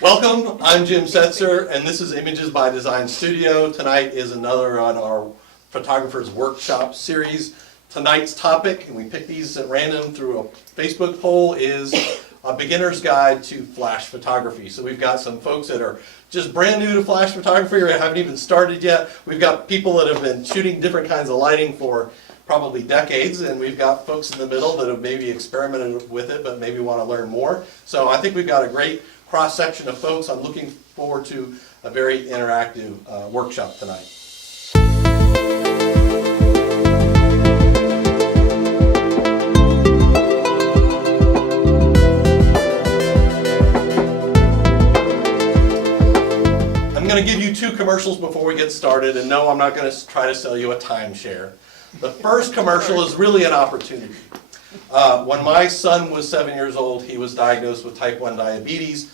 Welcome, I'm Jim Setzer, and this is Images by Design Studio. Tonight is another on our Photographers Workshop series. Tonight's topic, and we picked these at random through a Facebook poll, is a beginner's guide to flash photography. So we've got some folks that are just brand new to flash photography or haven't even started yet. We've got people that have been shooting different kinds of lighting for probably decades, and we've got folks in the middle that have maybe experimented with it but maybe want to learn more. So I think we've got a great cross-section of folks. I'm looking forward to a very interactive workshop tonight. I'm going to give you two commercials before we get started, and no, I'm not going to try to sell you a timeshare. The first commercial is really an opportunity. When my son was 7 years old, he was diagnosed with type 1 diabetes.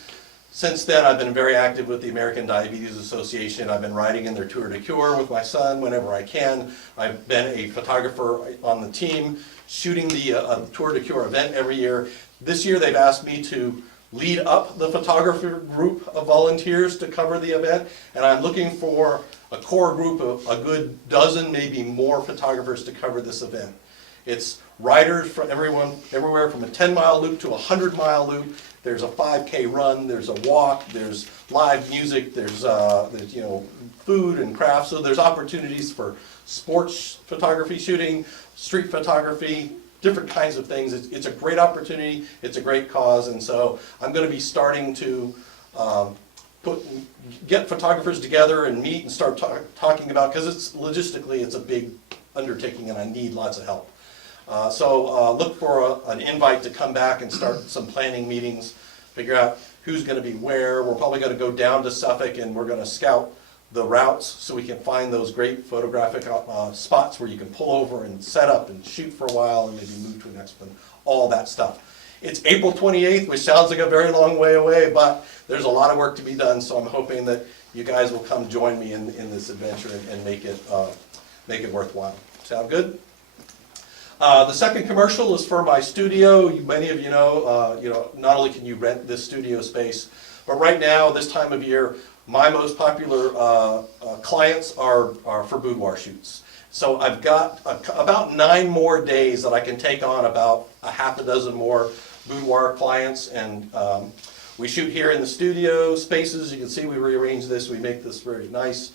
Since then, I've been very active with the American Diabetes Association. I've been riding in their Tour de Cure with my son whenever I can. I've been a photographer on the team, shooting the Tour de Cure event every year. This year, they've asked me to lead up the photographer group of volunteers to cover the event, and I'm looking for a core group of a good dozen, maybe more photographers to cover this event. It's riders from everywhere from a 10-mile loop to a 100-mile loop. There's a 5K run, there's a walk, there's live music, there's food and craft. So there's opportunities for sports photography shooting, street photography, different kinds of things. It's a great opportunity, it's a great cause, and so I'm going to be starting to get photographers together and meet and start talking about, because it's logistically it's a big undertaking and I need lots of help. So look for an invite to come back and start some planning meetings, figure out who's going to be where. We're probably going to go down to Suffolk and we're going to scout the routes so we can find those great photographic spots where you can pull over and set up and shoot for a while and maybe move to the next one, all that stuff. It's April 28th, which sounds like a very long way away, but there's a lot of work to be done, so I'm hoping that you guys will come join me in this adventure and make it worthwhile. Sound good? The second commercial is for my studio. Many of you know, not only can you rent this studio space, but right now, this time of year, my most popular clients are for boudoir shoots. So I've got about 9 more days that I can take on about a half a dozen more boudoir clients, and we shoot here in the studio spaces. You can see we rearrange this, we make this very nice.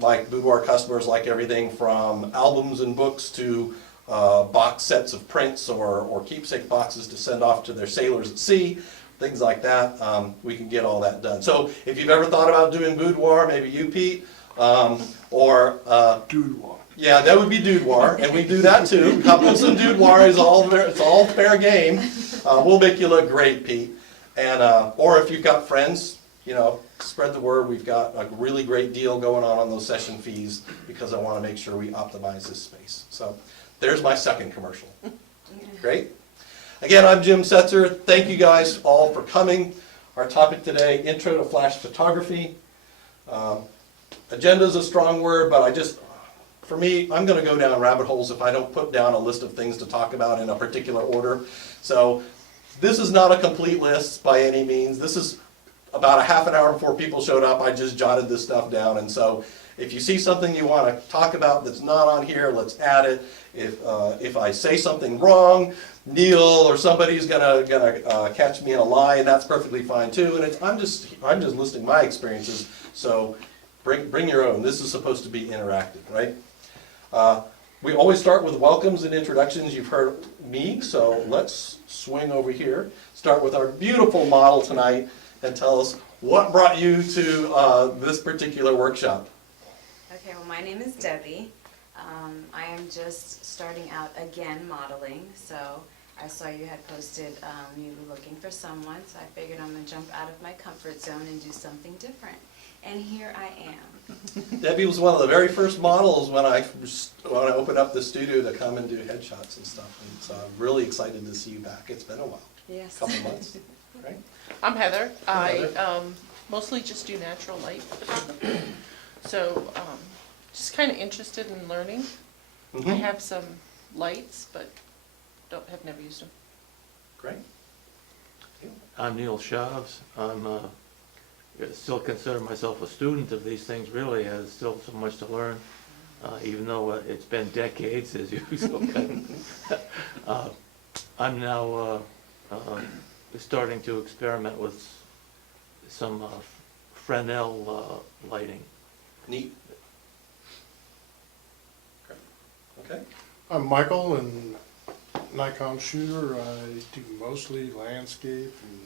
My boudoir customers like everything from albums and books to box sets of prints or keepsake boxes to send off to their sailors at sea, things like that. We can get all that done. So if you've ever thought about doing boudoir, maybe you, Pete, or Boudoir. yeah, that would be boudoir, and we do that too. Couples and boudoir is it's all fair game. We'll make you look great, Pete. And or if you've got friends, spread the word. We've got a really great deal going on those session fees because I want to make sure we optimize this space. So there's my second commercial. Great. Again, I'm Jim Setzer. Thank you guys all for coming. Our topic today, Intro to Flash Photography. Agenda is a strong word, but for me, I'm going to go down rabbit holes if I don't put down a list of things to talk about in a particular order. So this is not a complete list by any means. This is about a half an hour before people showed up. I just jotted this stuff down, and so if you see something you want to talk about that's not on here, let's add it. If I say something wrong, Neil or somebody's gonna catch me in a lie, and that's perfectly fine too. And I'm just listing my experiences. So bring your own. This is supposed to be interactive, right? We always start with welcomes and introductions. You've heard me, so let's swing over here. Start with our beautiful model tonight and tell us what brought you to this particular workshop. Okay, well, my name is Debbie. I am just starting out again modeling, so I saw you had posted you were looking for someone, so I figured I'm going to jump out of my comfort zone and do something different. And here I am. Debbie was one of the very first models when I opened up the studio to come and do headshots and stuff, and so I'm really excited to see you back. It's been a while, Yes. a couple months, right? I'm Heather. Heather. I mostly just do natural light photography. So just kind of interested in learning. I have some lights, but have never used them. Great. I'm Neil Shavs. I'm still consider myself a student of these things, really, has still so much to learn, even though it's been decades, as you said. I'm now starting to experiment with some Fresnel lighting. Neat. Okay. I'm Michael, and Nikon shooter. I do mostly landscape and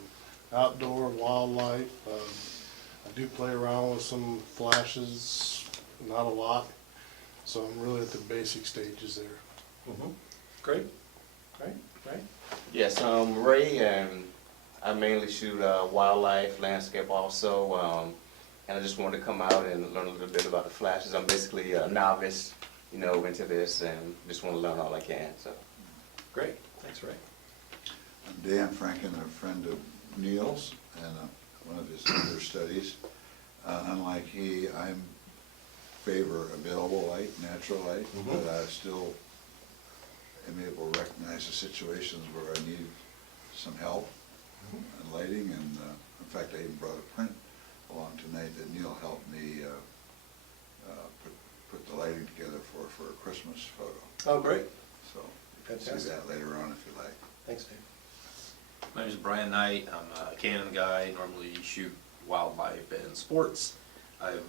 outdoor wildlife. I do play around with some flashes, not a lot. So I'm really at the basic stages there. Great, great, great. Yes, Ray, and I mainly shoot wildlife, landscape also, and I just wanted to come out and learn a little bit about the flashes. I'm basically a novice, you know, into this, and just want to learn all I can, so. Great, thanks, Ray. I'm Dan Franken, a friend of Neil's and one of his other studies. Unlike he, I'm favor available light, natural light, but I still am able to recognize the situations where I need some help in lighting. And in fact, I even brought a print along tonight that Neil helped me put the lighting together for a Christmas photo. Oh, great. So you can see Fantastic. that later on if you like. Thanks, Dave. My name is Brian Knight. I'm a Canon guy, normally shoot wildlife and sports. I've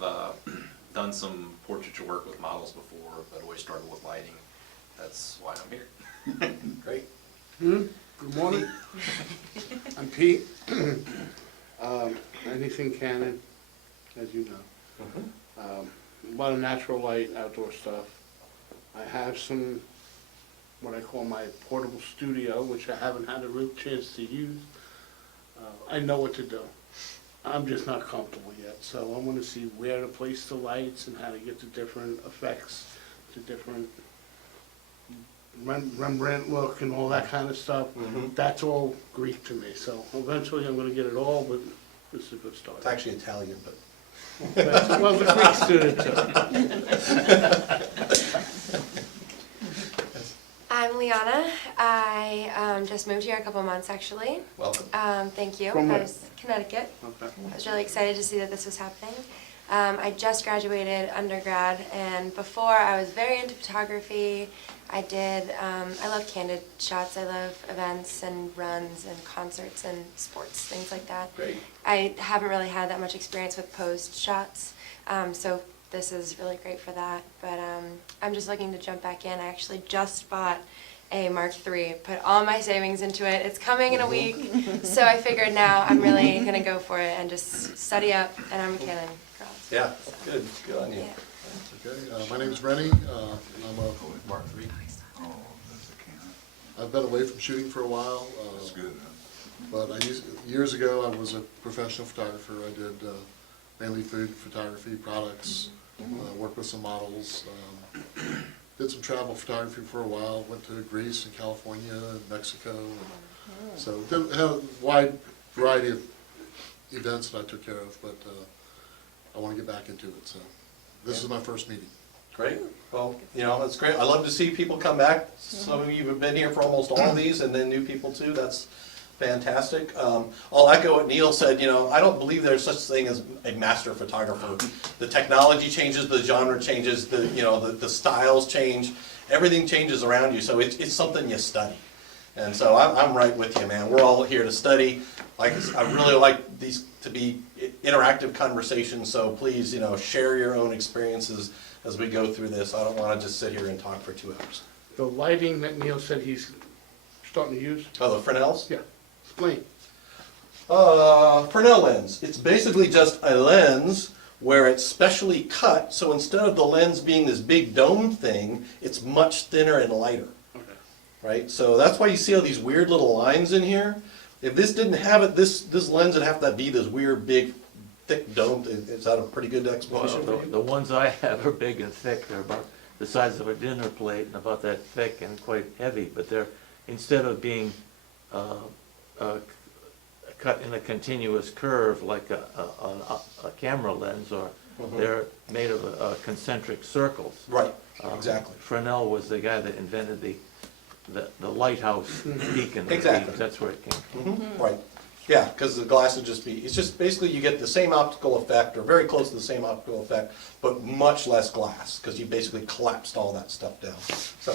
done some portraiture work with models before, but always struggled with lighting. That's why I'm here. Great. Good morning. I'm Pete. Anything Canon, as you know. A lot of natural light, outdoor stuff. I have some, what I call my portable studio, which I haven't had a real chance to use. I know what to do. I'm just not comfortable yet, so I want to see where to place the lights and how to get the different effects, the different Rembrandt look and all that kind of stuff. That's all Greek to me, so eventually I'm going to get it all, but this is a good start. It's actually Italian, but. Well, the Greek student too. I'm Liana. I just moved here a couple months actually. Welcome. Thank you. From I where? was Connecticut. Okay. I was really excited to see that this was happening. I just graduated undergrad, and before I was very into photography. I love candid shots. I love events and runs and concerts and sports, things like that. Great. I haven't really had that much experience with posed shots, so this is really great for that. But I'm just looking to jump back in. I actually just bought a Mark III, put all my savings into it. It's coming in a week, so I figured now I'm really going to go for it and just study up, and I'm a Canon girl. Yeah, good, good on you. Yeah. Okay, my name is Rennie. I'm a Mark III. Oh, that's a Canon. I've been away from shooting for a while. That's good, huh? But years ago, I was a professional photographer. I did mainly food photography, products, worked with some models, did some travel photography for a while, went to Greece and California and Mexico. And so had a wide variety of events that I took care of, but I want to get back into it. So this is my first meeting. Great. Well, that's great. I love to see people come back. Some of you have been here for almost all of these, and then new people too. That's fantastic. I'll echo what Neil said. I don't believe there's such thing as a master photographer. The technology changes, the genre changes, the styles change, everything changes around you. So it's something you study. And so I'm right with you, man. We're all here to study. I really like these to be interactive conversations. So please, share your own experiences as we go through this. I don't want to just sit here and talk for 2 hours. The lighting that Neil said he's starting to use, Oh, the Fresnels? yeah, explain. Fresnel lens. It's basically just a lens where it's specially cut, so instead of the lens being this big dome thing, it's much thinner and lighter, Okay. right? So that's why you see all these weird little lines in here. If this didn't have it, this lens would have to be this weird, big, thick dome. Is that a pretty good explanation Well, for you? the ones I have are big and thick. They're about the size of a dinner plate and about that thick and quite heavy. But they're, instead of being cut in a continuous curve like a camera lens, or they're made of concentric circles. Right, exactly. Fresnel was the guy that invented the lighthouse beacon. Exactly. That's where it came from. Right. Yeah, because the glass would just be, it's just basically you get the same optical effect, or very close to the same optical effect, but much less glass, because you basically collapsed all that stuff down. So,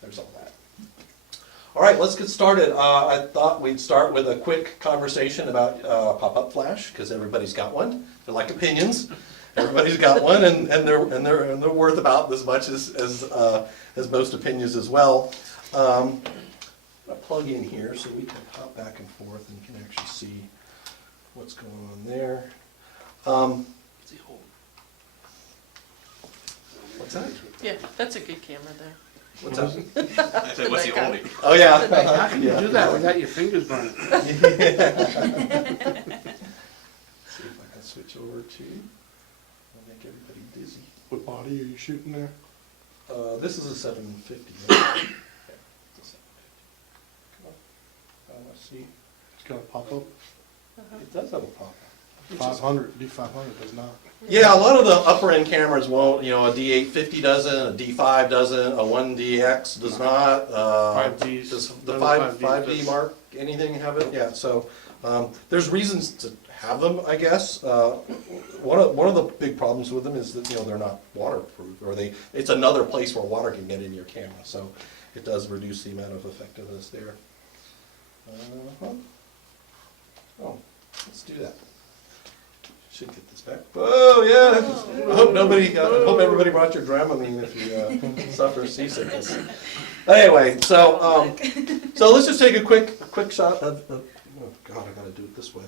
there's all that. All right, let's get started. I thought we'd start with a quick conversation about pop-up flash, because everybody's got one. They're like opinions. Everybody's got one, and they're worth about as much as most opinions as well. I'll plug in here so we can hop back and forth and you can actually see what's going on there. What's that? Yeah, that's a good camera there. What's that? I said, what's he holding? Oh, yeah. How can you do that without your fingers burning? See if I can switch over to, I'll make everybody dizzy. What body are you shooting there? This is a 750. Right? Yeah, it's a 750. Come on. Let's see. It's got a pop-up. It does have a pop-up. 500, D500 does not. Yeah, a lot of the upper end cameras won't, you know, a D850 doesn't, a D5 doesn't, a 1DX does not. 5Ds. Does the None 5D 5Ds. mark anything have it? Yeah, so there's reasons to have them, I guess. One of the big problems with them is that, you know, they're not waterproof, or it's another place where water can get in your camera, so it does reduce the amount of effectiveness there. Oh, let's do that. Should get this back. Oh, yeah. I hope everybody brought your Dramamine if you suffer seasickness. Anyway, so let's just take a quick shot of oh God, I gotta do it this way.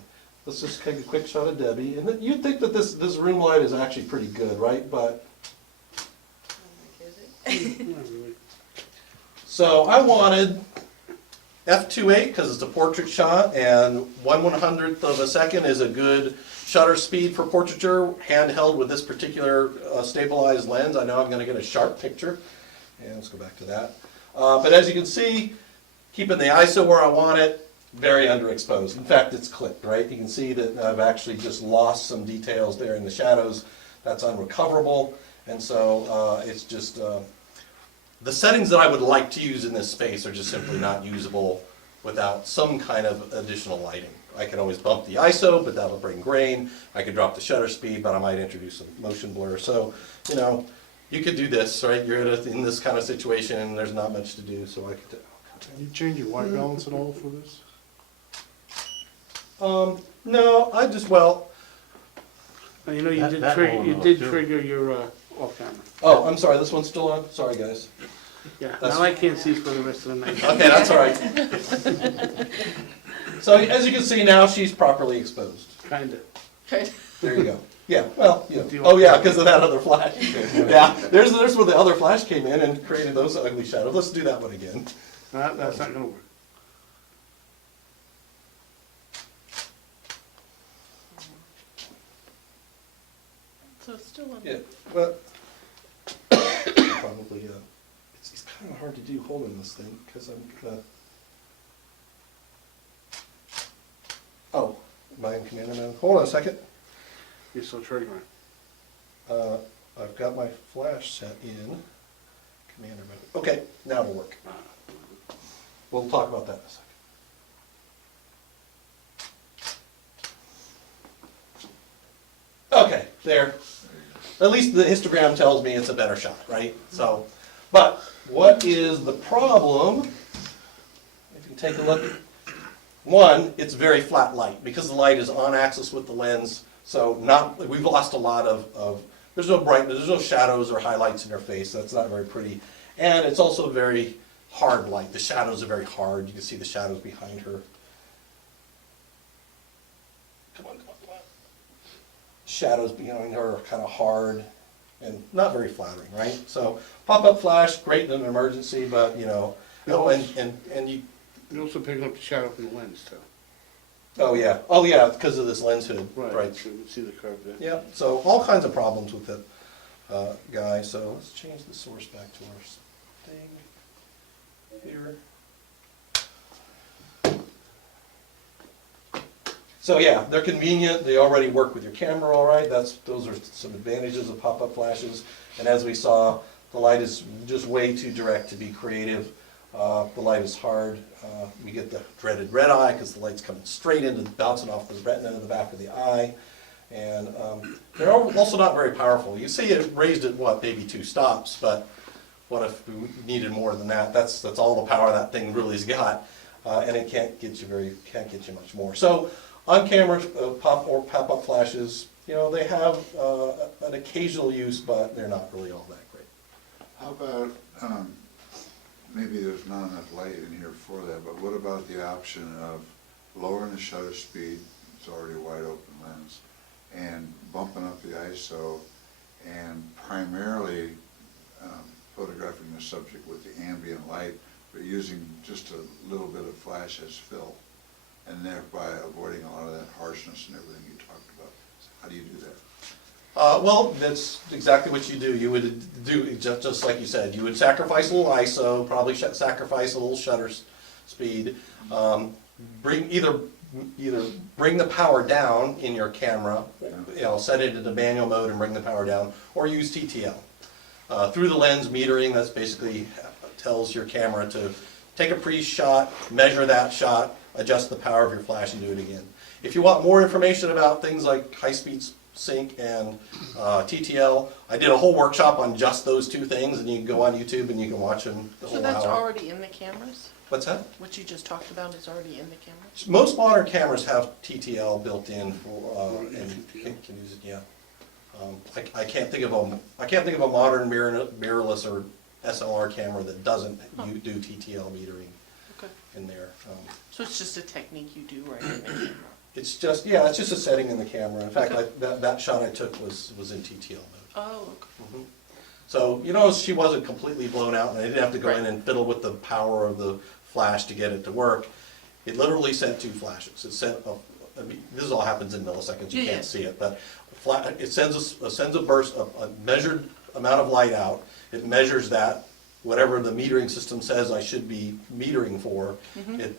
Let's just take a quick shot of Debbie, and you'd think that this room light is actually pretty good, right? But so I wanted f2.8 because it's a portrait shot, and 1/100th of a second is a good shutter speed for portraiture, handheld with this particular stabilized lens. I know I'm going to get a sharp picture, and let's go back to that. But as you can see, keeping the ISO where I want it, very underexposed. In fact, it's clipped, right? You can see that I've actually just lost some details there in the shadows. That's unrecoverable, and so it's just the settings that I would like to use in this space are just simply not usable without some kind of additional lighting. I can always bump the ISO, but that'll bring grain. I could drop the shutter speed, but I might introduce some motion blur. So, you know, you could do this, right? You're in this kind of situation and there's not much to do, so I could. Can you change your white balance at all for this? No, I just, well, You know, That you one did too. trigger your off camera. oh, I'm sorry, this one's still on? Sorry, guys. Yeah, That's- now I can't see for the rest of the night. Okay, that's all right. So as you can see now, she's properly exposed. Kinda. There you go. Yeah, well, yeah. Do you Oh want- yeah, because of that other flash. Yeah, there's where the other flash came in and created those ugly shadows. Let's do that one again. That's not gonna work. So it's still on. Yeah, but probably it's kind of hard to do holding this thing because I'm. Oh, am I in Commander mode? Hold on a second. You're still triggering. I've got my flash set in Commander mode. Okay, now it'll work. We'll talk about that in a second. Okay, there. At least the histogram tells me it's a better shot, right? So, but what is the problem? If you take a look, one, it's very flat light because the light is on axis with the lens. So we've lost a lot of there's no brightness, there's no shadows or highlights in her face. That's not very pretty. And it's also very hard light. The shadows are very hard. You can see the shadows behind her. Come on, come on, come on. Shadows behind her are kind of hard and not very flattering, right? So pop-up flash, great in an emergency, but you know, and you. You're also picking up the shadow from the lens too. Oh yeah, because of this lens hood, right? So you can see the curve there. Yeah, so all kinds of problems with it, guy. So let's change the source back to our thing here. So yeah, they're convenient. They already work with your camera all right. Those are some advantages of pop-up flashes. And as we saw, the light is just way too direct to be creative. The light is hard. You get the dreaded red eye because the light's coming straight into, bouncing off the retina in the back of the eye. And they're also not very powerful. You see it raised at what, maybe 2 stops, but what if we needed more than that? That's all the power that thing really's got, and it can't get you much more. So on camera pop-up flashes, you know, they have an occasional use, but they're not really all that great. How about, maybe there's not enough light in here for that, but what about the option of lowering the shutter speed, it's already a wide open lens, and bumping up the ISO, and primarily photographing the subject with the ambient light, but using just a little bit of flash as fill, and thereby avoiding a lot of that harshness and everything you talked about? How do you do that? Well, that's exactly what you do. You would do, just like you said, you would sacrifice a little ISO, probably sacrifice a little shutter speed, either bring the power down in your camera, you know, set it into manual mode and bring the power down, or use TTL. Through the lens metering, that's basically tells your camera to take a pre-shot, measure that shot, adjust the power of your flash and do it again. If you want more information about things like high-speed sync and TTL, I did a whole workshop on just those 2 things, and you can go on YouTube and you can watch them the So whole that's hour. already in the cameras? What's that? What you just talked about is already in the cameras? Most modern cameras have TTL built in for, and can use it, yeah. I can't think of a modern mirrorless or SLR camera that doesn't do TTL metering Okay. in there. So it's just a technique you do right in the camera? It's just a setting in the camera. In fact, that shot I took was in TTL mode. Oh, okay. So, you know, she wasn't completely blown out, and I didn't have to go in Right. and fiddle with the power of the flash to get it to work. It literally sent 2 flashes. It sent, I mean, this all happens in milliseconds, you Yeah, can't yeah. see it, but it sends a burst, a measured amount of light out. It measures that, whatever the metering system says I should be metering for. Mm-hmm. It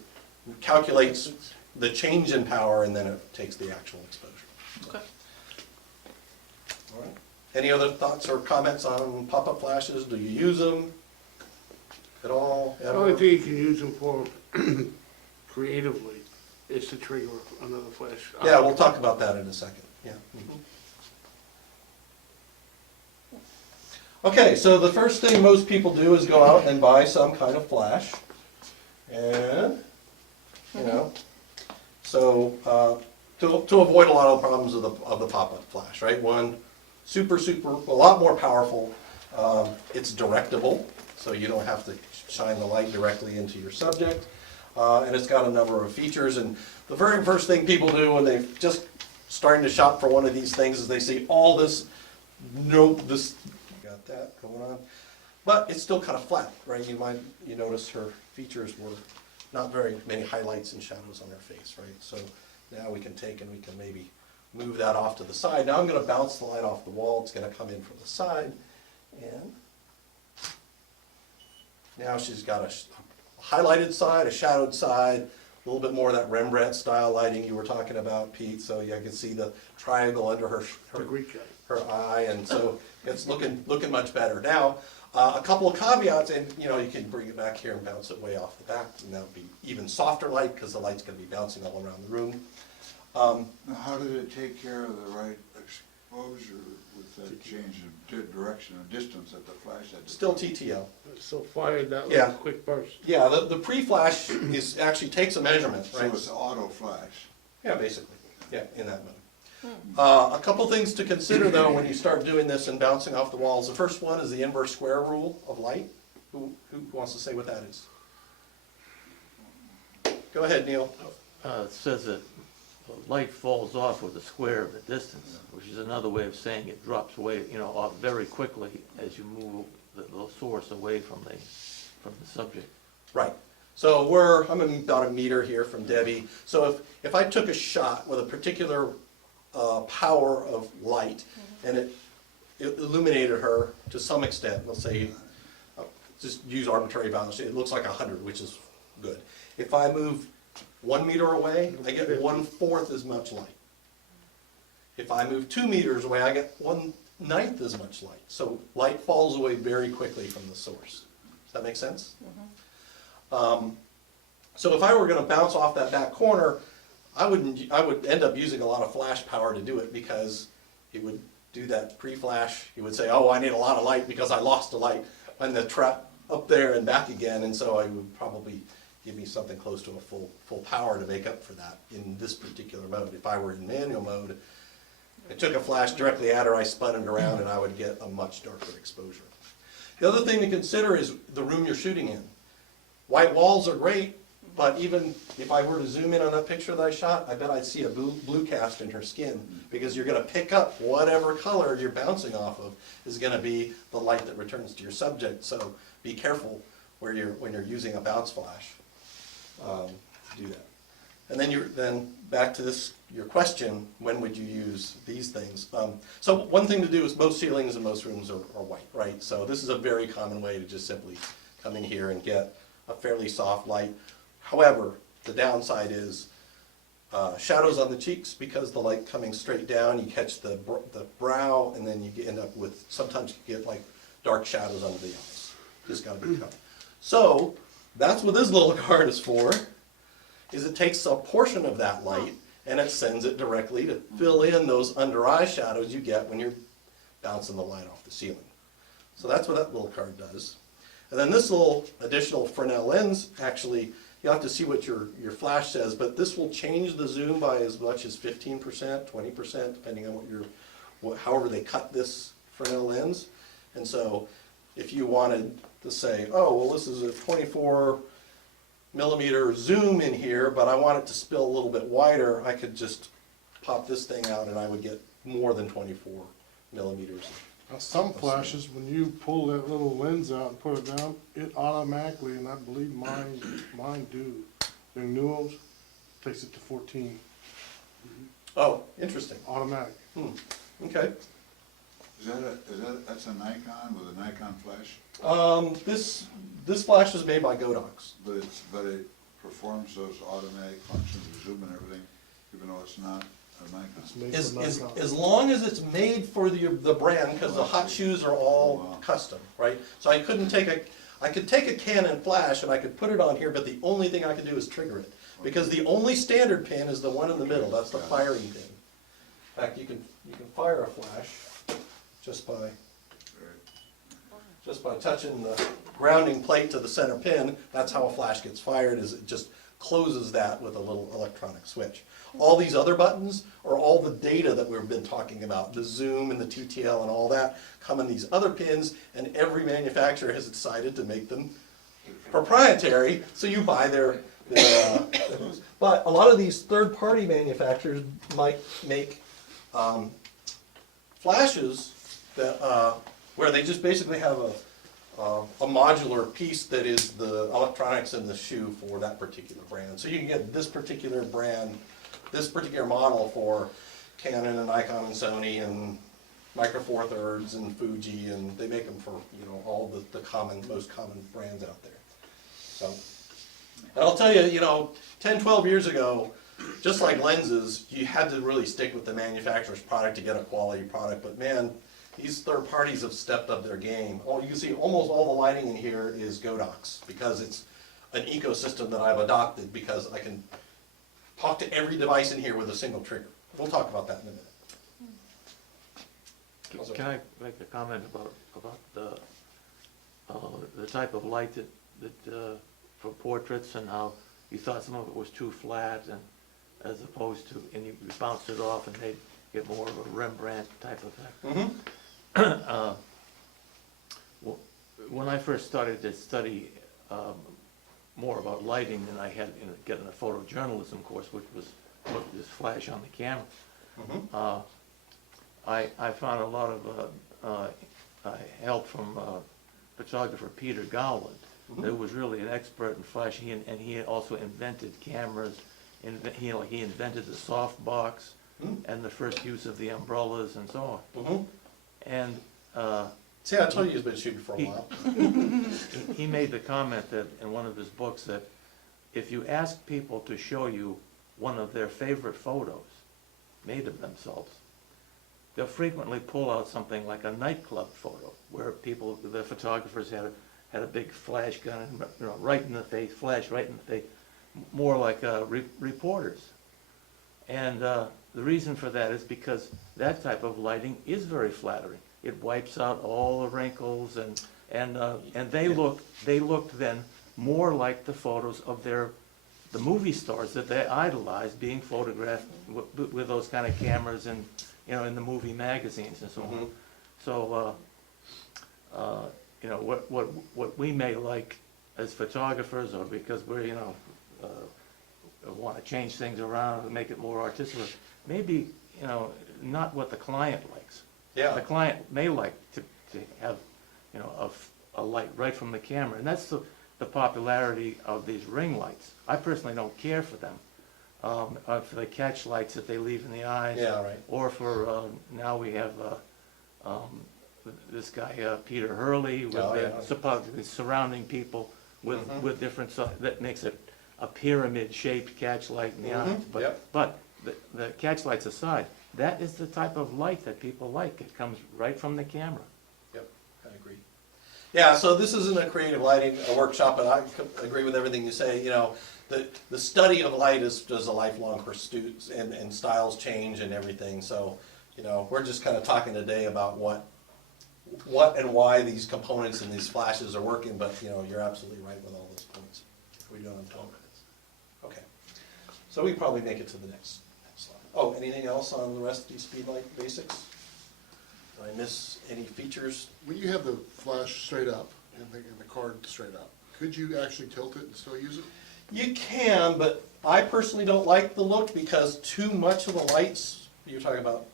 calculates the change in power, and then it takes the actual exposure. Okay. All right. Any other thoughts or comments on pop-up flashes? Do you use them at all? The ever? only thing you can use them for creatively is to trigger another flash. Yeah, we'll talk about that in a second, yeah. Okay, so the first thing most people do is go out and buy some kind of flash. And, you know, so to avoid a lot of the problems of the pop-up flash, right? One, a lot more powerful. It's directable, so you don't have to shine the light directly into your subject. And it's got a number of features. And the very first thing people do when they're just starting to shop for one of these things is they see all this, got that going on. But it's still kind of flat, right? You notice her features were not very many highlights and shadows on her face, right? So now we can take and we can maybe move that off to the side. Now I'm going to bounce the light off the wall. It's going to come in from the side. And now she's got a highlighted side, a shadowed side, a little bit more of that Rembrandt style lighting you were talking about, Pete. So yeah, I can see the triangle under The Greek guy. her eye, and so it's looking much better. Now, a couple of caveats, and you know, you can bring it back here and bounce it way off the back, and that'll be even softer light because the light's going to be bouncing all around the room. Now, how did it take care of the right exposure with that change in direction and distance that the flash had? Still TTL. So fired that Yeah. little quick burst. Yeah, the pre-flash actually takes a measurement, So right? it's auto flash. Yeah, basically, yeah, in that mode. A couple things to consider though when you start doing this and bouncing off the walls. The first one is the inverse square rule of light. Who wants to say what that is? Go ahead, Neil. It says that the light falls off with a square of the distance, which is another way of saying it drops away, you know, off very quickly as you move the source away from the subject. Right. So I'm about a meter here from Debbie. So if I took a shot with a particular power of light and it illuminated her to some extent, let's say, just use arbitrary values, it looks like 100, which is good. If I move 1 meter away, I get 1/4 as much light. If I move 2 meters away, I get 1/9 as much light. So light falls away very quickly from the source. Does that make sense? So if I were gonna bounce off that back corner, I would end up using a lot of flash power to do it, because it would do that pre-flash. He would say, oh, I need a lot of light because I lost the light on the trap up there and back again, and so I would probably give me something close to a full power to make up for that in this particular mode. If I were in manual mode, I took a flash directly at her, I spun it around, and I would get a much darker exposure. The other thing to consider is the room you're shooting in. White walls are great, but even if I were to zoom in on that picture that I shot, I bet I'd see a blue cast in her skin, because you're gonna pick up whatever color you're bouncing off of is gonna be the light that returns to your subject. So be careful when you're using a bounce flash. Do that. And then back to your question, when would you use these things? So one thing to do is most ceilings and most rooms are white, right? So this is a very common way to just simply come in here and get a fairly soft light. However, the downside is shadows on the cheeks, because the light coming straight down, you catch the brow, and then you end up with, sometimes you get like dark shadows under the eyes. Just gotta be careful. So that's what this little card is for, is it takes a portion of that light and it sends it directly to fill in those under eye shadows you get when you're bouncing the light off the ceiling. So that's what that little card does. And then this little additional Fresnel lens, actually, you'll have to see what your flash says, but this will change the zoom by as much as 15%, 20%, depending on however they cut this Fresnel lens. And so if you wanted to say, oh, well, this is a 24 millimeter zoom in here, but I want it to spill a little bit wider, I could just pop this thing out and I would get more than 24 millimeters. Now, some flashes, when you pull that little lens out and put it down, it automatically, and I believe mine do, the Newells, takes it to 14, Oh, interesting. automatic. Okay. That's a Nikon with a Nikon flash, This flash was made by Godox. but it performs those automatic functions of zoom and everything, even though it's not a Nikon. It's made for Nikon. As long as it's made for the brand, because the hot shoes are all custom, right? So I could take a Canon flash and I could put it on here, but the only thing I could do is trigger it. Because the only standard pin is the one in the middle, that's the firing pin. In fact, you can fire a flash just by touching the grounding plate to the center pin. That's how a flash gets fired, is it just closes that with a little electronic switch. All these other buttons are all the data that we've been talking about, the zoom and the TTL and all that, come in these other pins, and every manufacturer has decided to make them proprietary, so you buy their but a lot of these third-party manufacturers might make flashes that where they just basically have a modular piece that is the electronics in the shoe for that particular brand. So you can get this particular brand, this particular model for Canon and Nikon and Sony and Micro Four Thirds and Fuji, and they make them for all the most common brands out there. So, and I'll tell you, 10, 12 years ago, just like lenses, you had to really stick with the manufacturer's product to get a quality product. But man, these third parties have stepped up their game. You can see almost all the lighting in here is Godox, because it's an ecosystem that I've adopted, because I can talk to every device in here with a single trigger. We'll talk about that in a minute. Can I make a comment about the type of light that for portraits, and how you thought some of it was too flat, and as opposed to, and you bounced it off and they'd get more of a Rembrandt type effect. Mm-hmm. When I first started to study more about lighting, than I had getting a photojournalism course, which was just flash on the camera. Mm-hmm. I found a lot of help from photographer Peter Gowland, who was really an expert in flash, and he also invented cameras. He invented the softbox and the first use of the umbrellas and so on. Mm-hmm. And See, I told you he's been shooting for a while. he made the comment that in one of his books that if you ask people to show you one of their favorite photos made of themselves, they'll frequently pull out something like a nightclub photo, where the photographers had had a big flash gun, and, you know, right in the face, flash right in the face, more like reporters. And the reason for that is because that type of lighting is very flattering. It wipes out all the wrinkles, and they looked then more like the photos of the movie stars that they idolized being photographed with those kind of cameras and, you know, in the movie magazines and so on. So, you know, what we may like as photographers, or because we're, you know, want to change things around and make it more artistic, maybe, you know, not what the client likes. Yeah. The client may like to have, you know, a light right from the camera, and that's the popularity of these ring lights. I personally don't care for them, for the catch lights that they leave in the eyes. Yeah, right. Or for, now we have this guy, Peter Hurley, with Oh, yeah. supposedly surrounding people with different, that makes it a pyramid-shaped catch light in the eyes. Yep. But the catch lights aside, that is the type of light that people like. It comes right from the camera. Yep, I agree. Yeah, so this isn't a creative lighting workshop, but I agree with everything you say. You know, the study of light is a lifelong pursuit, and styles change and everything. So, you know, we're just kind of talking today about what and why these components and these flashes are working, but, you know, you're absolutely right with all those points. Are we done on 12 minutes? Okay. So we probably make it to the next slide. Oh, anything else on the rest of these speedlight basics? Did I miss any features? When you have the flash straight up and the card straight up, could you actually tilt it and still use it? You can, but I personally don't like the look because too much of the lights, you're talking about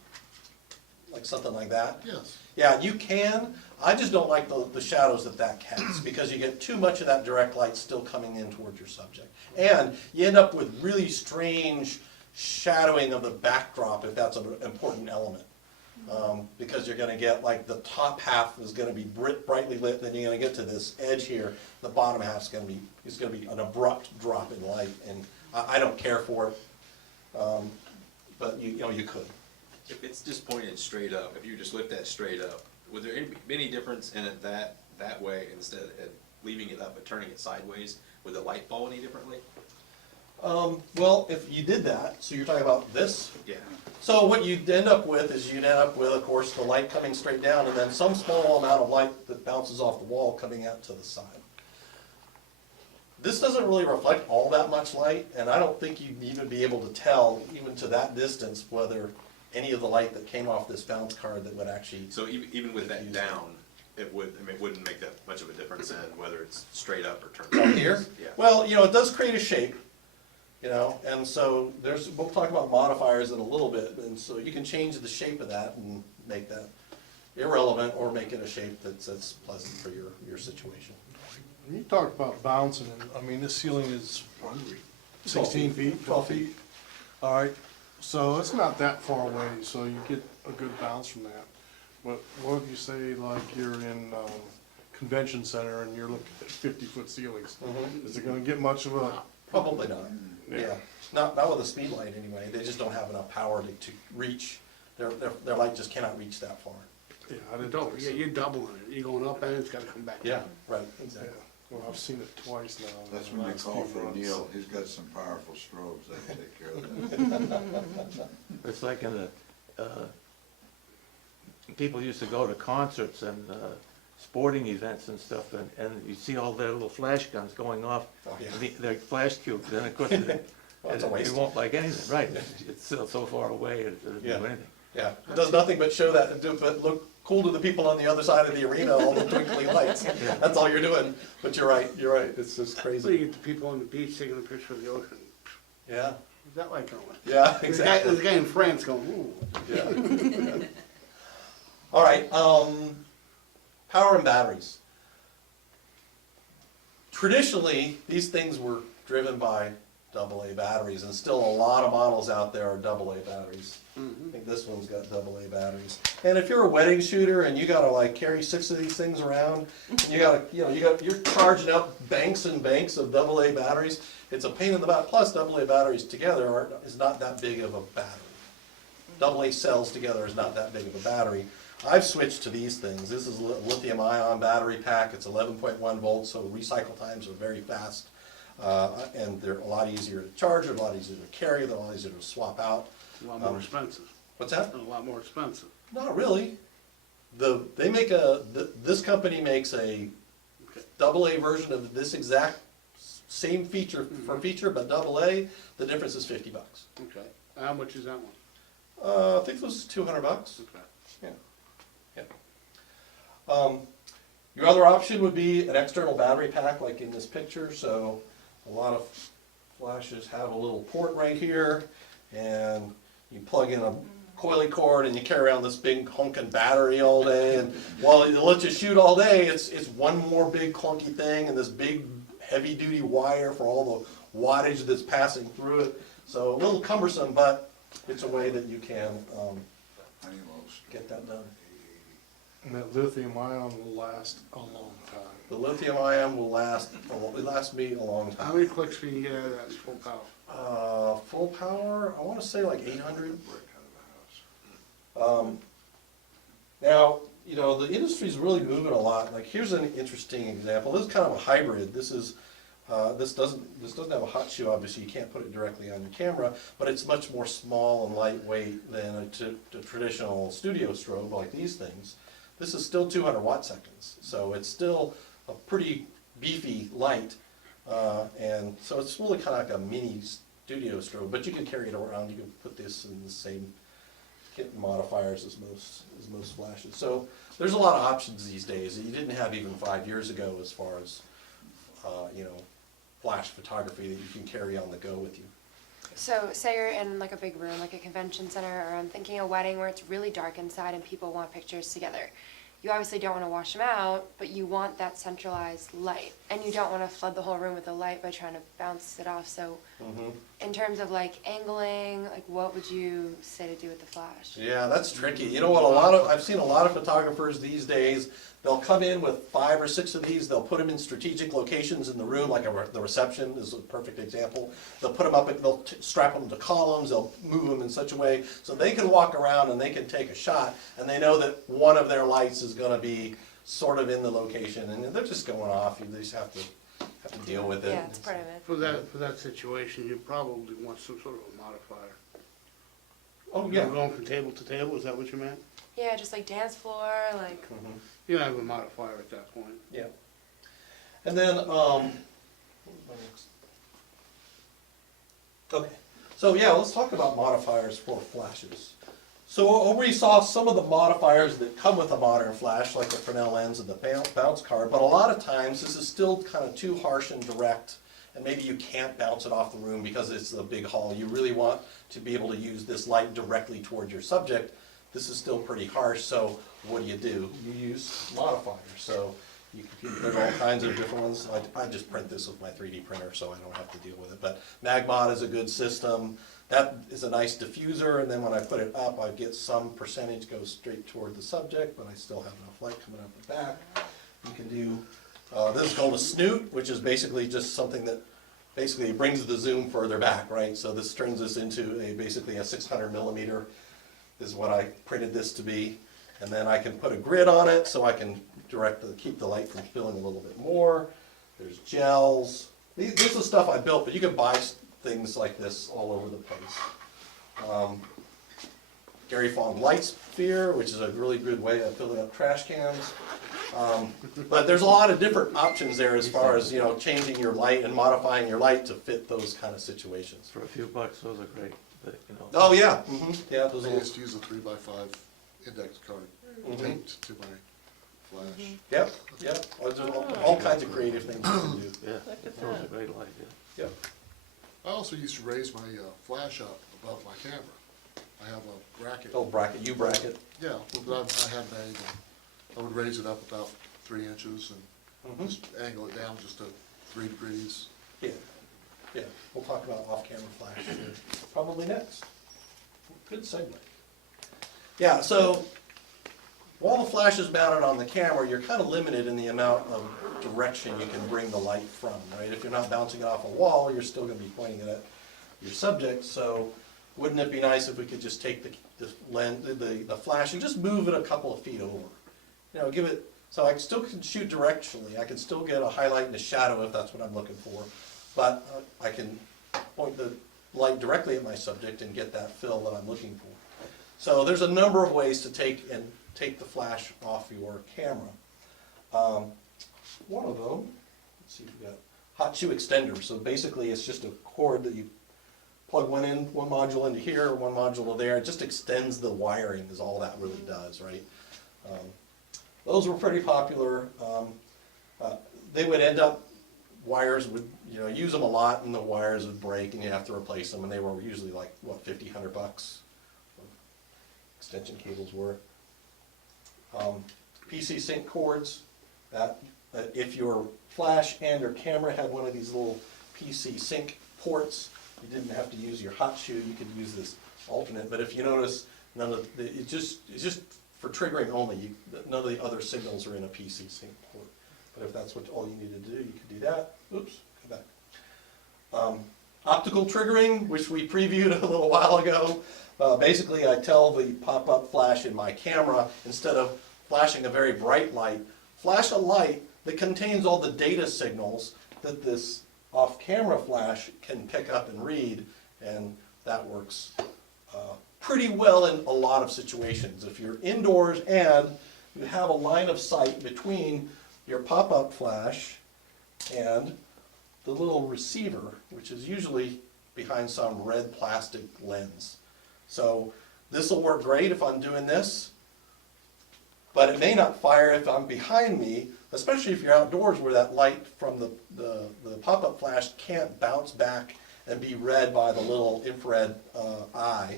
like something like that? Yes. Yeah, you can. I just don't like the shadows that casts because you get too much of that direct light still coming in towards your subject. And you end up with really strange shadowing of the backdrop if that's an important element. Because you're gonna get like the top half is gonna be brightly lit, then you're gonna get to this edge here, the bottom half's gonna be an abrupt drop in light, and I don't care for it. But you know, you could. If it's just pointed straight up, if you just lift that straight up, would there any difference in it that way instead of leaving it up but turning it sideways? Would the light fall any differently? Well, if you did that, so you're talking about this? Yeah. So what you'd end up with is you'd end up with, of course, the light coming straight down and then some small amount of light that bounces off the wall coming out to the side. This doesn't really reflect all that much light, and I don't think you'd even be able to tell, even to that distance, whether any of the light that came off this bounce card that would actually... So even with that down, it wouldn't make that much of a difference in whether it's straight up or turned Up up? here? Yeah. Well, you know, it does create a shape, you know, and so we'll talk about modifiers in a little bit, and so you can change the shape of that and make that irrelevant or make it a shape that's pleasant for your situation. You talked about bouncing, and I mean, this ceiling is 16 feet, 12 feet. All right, so it's not that far away, so you get a good bounce from that. But what if you say like you're in convention center and you're looking at 50-foot ceilings? Is it gonna get much of a? Probably not, yeah. Not with a speed light anyway, they just don't have enough power to reach, their light just cannot reach that far. Yeah, I didn't think so. You're doubling it. You're going up and it's gotta come back down. Right, Yeah, exactly. well, I've seen it twice now. in That's the when they last call few for months. Neil, he's got some powerful strobes that take care of that. It's like in the, people used to go to concerts and sporting events and stuff, and you see all their little flash guns going off, Oh, yeah. their flash cubes, and of course, Well, it's a waste. it won't like anything, right? It's still so far away, it doesn't do Yeah. anything. Yeah, it does nothing but show that, but look cool to the people on the other side of the arena, all the twinkling lights. That's all you're doing, but you're right, it's just So you crazy. get the people on the beach taking a picture of the ocean. Yeah, Is that like going? yeah, There's exactly. a guy in France going, ooh. Yeah. All right, power and batteries. Traditionally, these things were driven by AA batteries, and still a lot of models out there are AA batteries. I think this one's got AA batteries. And if you're a wedding shooter and you gotta like carry 6 of these things around, and you're charging up banks and banks of AA batteries, it's a pain in the butt. Plus, AA batteries together is not that big of a battery. AA cells together is not that big of a battery. I've switched to these things. This is a lithium ion battery pack. It's 11.1 volts, so recycle times are very fast. And they're a lot easier to charge, they're a lot easier to carry, they're a lot easier to swap out. A lot more expensive. What's that? A lot more expensive. Not really. This company makes a Okay. AA version of this exact same feature for feature, but AA, the difference is $50. Okay. How much is that one? I think this was $200. Okay. Yeah. Yeah. Your other option would be an external battery pack like in this picture. So a lot of flashes have a little port right here, and you plug in a coily cord and you carry around this big honking battery all day, and while it lets you shoot all day, it's one more big clunky thing and this big heavy duty wire for all the wattage that's passing through it. So a little cumbersome, but it's a way that you can get that done. And that lithium ion will last a long time. The lithium ion will last me a long How time. many clicks can you get out of that full power? Full power, I want to say like 800. Now, you know, the industry's really moving a lot. Like, here's an interesting example. This is kind of a hybrid. This doesn't have a hot shoe, obviously. You can't put it directly on your camera, but it's much more small and lightweight than a traditional studio strobe like these things. This is still 200 watt seconds, so it's still a pretty beefy light, and so it's really kind of like a mini studio strobe. But you can carry it around. You can put this in the same kit and modifiers as most flashes. So there's a lot of options these days that you didn't have even 5 years ago, as far as flash photography that you can carry on the go with you. So say you're in like a big room, like a convention center, or I'm thinking a wedding where it's really dark inside and people want pictures together. You obviously don't want to wash them out, but you want that centralized light. And you don't want to flood the whole room with the light by trying to bounce it off. So in terms of like angling, like what would you say to do with the flash? Yeah, that's tricky. You know what, I've seen a lot of photographers these days, they'll come in with 5 or 6 of these, they'll put them in strategic locations in the room, like the reception is a perfect example. They'll put them up, they'll strap them to columns, they'll move them in such a way so they can walk around and they can take a shot, and they know that one of their lights is gonna be sort of in the location, and they're just going off. You just have to deal with it. Yeah, it's part of it. For that situation, you probably want some sort of a modifier. Oh, You're yeah. going from table to table, is that what you meant? Yeah, just like dance floor, like. You have a modifier at that point. Yeah. And then, okay, so yeah, let's talk about modifiers for flashes. So over you saw some of the modifiers that come with a modern flash, like the Fresnel lens and the bounce card, but a lot of times this is still kind of too harsh and direct, and maybe you can't bounce it off the room because it's a big hall. You really want to be able to use this light directly towards your subject. This is still pretty harsh, so what do? You use modifiers. So there's all kinds of different ones. I just print this with my 3D printer, so I don't have to deal with it. But MagMod is a good system. That is a nice diffuser, and then when I put it up, I get some percentage goes straight toward the subject, but I still have enough light coming up the back. You can do, this is called a snoot, which is basically just something that basically brings the zoom further back, right? So this turns this into basically a 600 millimeter is what I printed this to be. And then I can put a grid on it so I can keep the light from spilling a little bit more. There's gels. This is stuff I built, but you can buy things like this all over the place. Gary Fong Light Sphere, which is a really good way of filling up trash cans. But there's a lot of different options there as far as, changing your light and modifying your light to fit those kind of situations. For a few bucks, those are great, but, Oh, yeah. Yeah, those I little, used to use a 3x5 index card taped to my flash. yep. There's all kinds of creative things you can do. Yeah, those are great light, yeah. Yep. I also used to raise my flash up above my camera. I have a bracket. Oh, bracket, you bracket. Yeah, that I had made. I would raise it up about 3 inches and just angle it down just to 3 degrees. Yeah, we'll talk about off-camera flash here probably next. Good segue. Yeah, so while the flash is mounted on the camera, you're kind of limited in the amount of direction you can bring the light from, right? If you're not bouncing it off a wall, you're still going to be pointing it at your subject. So wouldn't it be nice if we could just take the flash and just move it a couple of feet over? You know, give it, so I still can shoot directionally, I can still get a highlight and a shadow if that's what I'm looking for, but I can point the light directly at my subject and get that fill that I'm looking for. So there's a number of ways to take the flash off your camera. One of them, let's see if we got hot shoe extender. So basically it's just a cord that you plug one module into here, one module there. It just extends the wiring is all that really does, right? Those were pretty popular. They would end up, wires would, you know, use them a lot and the wires would break and you have to replace them, and they were usually like, what, $50, $100? Extension cables were. PC sync cords, that if your flash and your camera had one of these little PC sync ports, you didn't have to use your hot shoe, you could use this alternate, but if you notice, it's just for triggering only, none of the other signals are in a PC sync port. But if that's what all you need to do, you could do that. Oops, come back. Optical triggering, which we previewed a little while ago. Basically, I tell the pop-up flash in my camera, instead of flashing a very bright light, flash a light that contains all the data signals that this off-camera flash can pick up and read, and that works pretty well in a lot of situations. If you're indoors and you have a line of sight between your pop-up flash and the little receiver, which is usually behind some red plastic lens. So this will work great if I'm doing this, but it may not fire if I'm behind me, especially if you're outdoors where that light from the pop-up flash can't bounce back and be read by the little infrared eye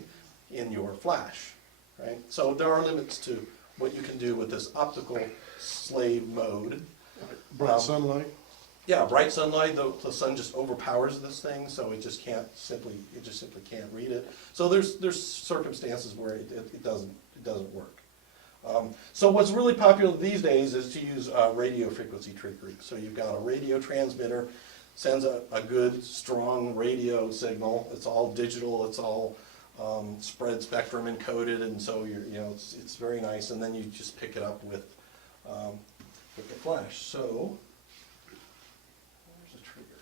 in your flash, right? So there are limits to what you can do with this optical slave mode. Bright sunlight. Yeah, bright sunlight, the sun just overpowers this thing, so it just simply can't read it. So there's circumstances where it doesn't work. So what's really popular these days is to use radio frequency triggering. So you've got a radio transmitter, sends a good, strong radio signal. It's all digital, it's all spread spectrum encoded, and so it's very nice. And then you just pick it up with the flash. So there's a trigger.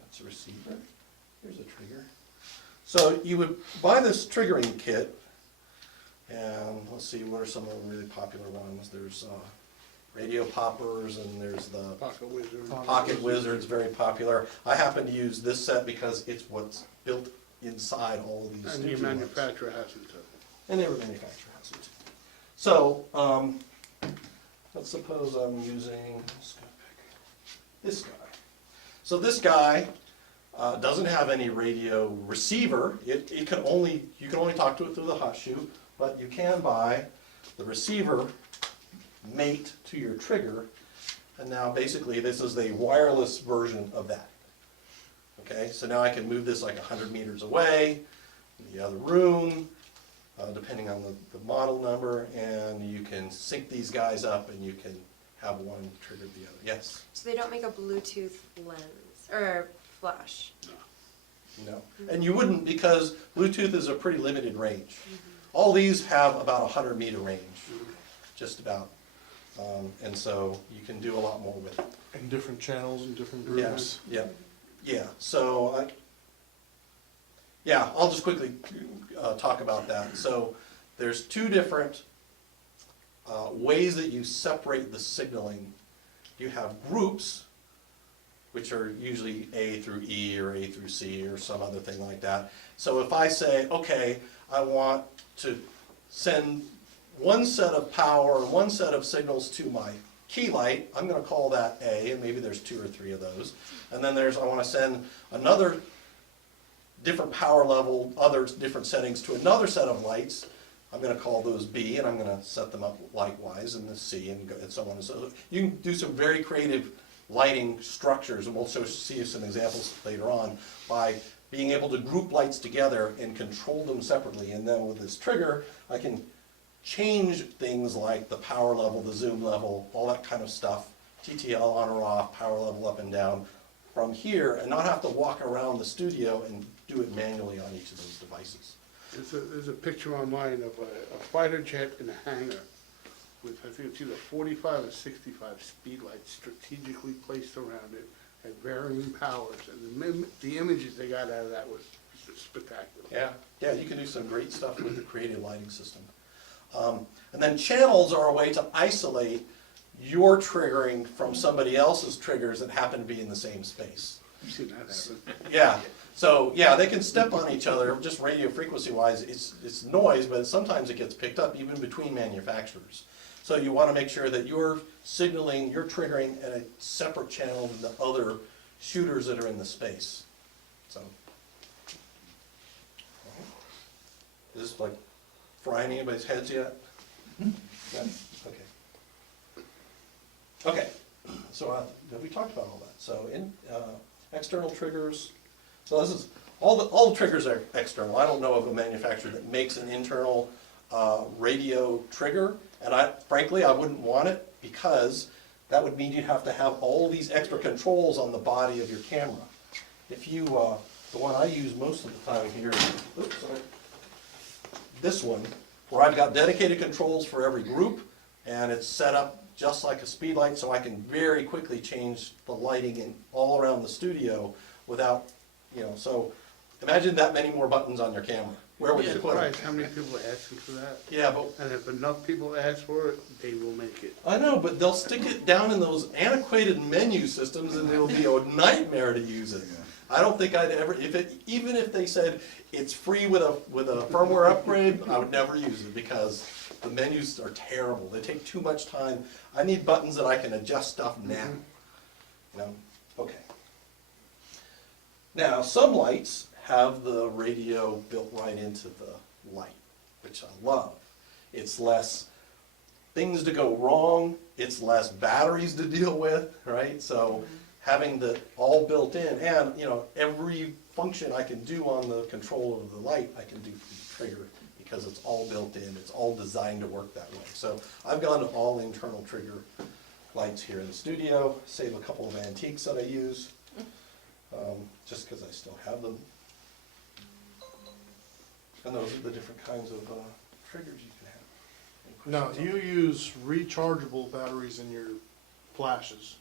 That's a receiver. Here's a trigger. So you would buy this triggering kit. And let's see, what are some of the really popular ones? There's radio poppers, and there's the Pocket Wizard. Pocket Wizard's very popular. I happen to use this set because it's what's built inside all of these And studio your lights. manufacturer has it too. And every manufacturer has it. So, let's suppose I'm using, let's go pick this guy. So this guy doesn't have any radio receiver. You can only talk to it through the hot shoe. But you can buy the receiver mate to your trigger, and now basically this is the wireless version of that. Okay, so now I can move this like 100 meters away, in the other room, depending on the model number, and you can sync these guys up and you can have one trigger the other. Yes? So they don't make a Bluetooth lens, or flash? No. And you wouldn't, because Bluetooth is a pretty limited range. All these have about 100 meter range, just about. And so you can do a lot more with it. And different channels and different groups. Yeah. So, I'll just quickly talk about that. So there's two different ways that you separate the signaling. You have groups, which are usually A through E or A through C or some other thing like that. So if I say, okay, I want to send one set of power and one set of signals to my key light, I'm going to call that A, and maybe there's 2 or 3 of those. And then I want to send another different power level, other different settings to another set of lights. I'm going to call those B, and I'm going to set them up likewise in the C, and so on and so on. You can do some very creative lighting structures, and we'll see some examples later on, by being able to group lights together and control them separately. And then with this trigger, I can change things like the power level, the zoom level, all that kind of stuff, TTL on or off, power level up and down from here, and not have to walk around the studio and do it manually on each of those devices. There's a picture online of a fighter jet in a hangar with, I think it's either 45 or 65 speed lights strategically placed around it at varying powers. And the images they got out of that was spectacular. Yeah, you can do some great stuff with the creative lighting system. And then channels are a way to isolate your triggering from somebody else's triggers that happen to be in the same space. I've seen that happen. Yeah, so, yeah, they can step on each other, just radio frequency wise, it's noise, but sometimes it gets picked up even between manufacturers. So you wanna make sure that you're signaling, you're triggering at a separate channel than the other shooters that are in the space, so. Is this like frying anybody's heads yet? No? Okay. Okay, so have we talked about all that? So in external triggers, so this is, all the triggers are external. I don't know of a manufacturer that makes an internal radio trigger, and frankly, I wouldn't want it because that would mean you'd have to have all these extra controls on the body of your camera. If you, the one I use most of the time here, oops, sorry, this one, where I've got dedicated controls for every group, and it's set up just like a speed light, so I can very quickly change the lighting in all around the studio without, so imagine that many more buttons on your camera. Where would you put them? Surprised how many people are asking for that. Yeah, but And if enough people ask for it, they will make it. I know, but they'll stick it down in those antiquated menu systems, and it'll be a nightmare to use it. I don't think I'd ever, even if they said it's free with a firmware upgrade, I would never use it because the menus are terrible. They take too much time. I need buttons that I can adjust stuff now. Okay. Now, some lights have the radio built right into the light, which I love. It's less things to go wrong, it's less batteries to deal with, right? So having the all built in, and every function I can do on the control of the light, I can do for the trigger because it's all built in, it's all designed to work that way. So I've gone to all internal trigger lights here in the studio, save a couple of antiques that I use, just because I still have them. And those are the different kinds of triggers you can have. Now, you use rechargeable batteries in your flashes,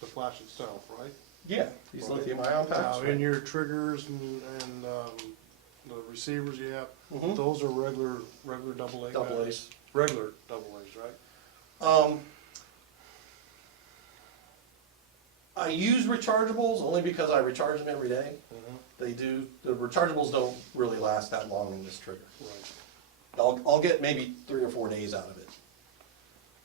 the flash itself, right? Yeah, these lithium-ion packs. Now, in your triggers and the receivers you have, Mhm. those are regular AA Double batteries? A's. Regular AA's, right? I use rechargeables only because I recharge them every day. The rechargeables don't really last that long in this trigger. Right. I'll get maybe 3 or 4 days out of it.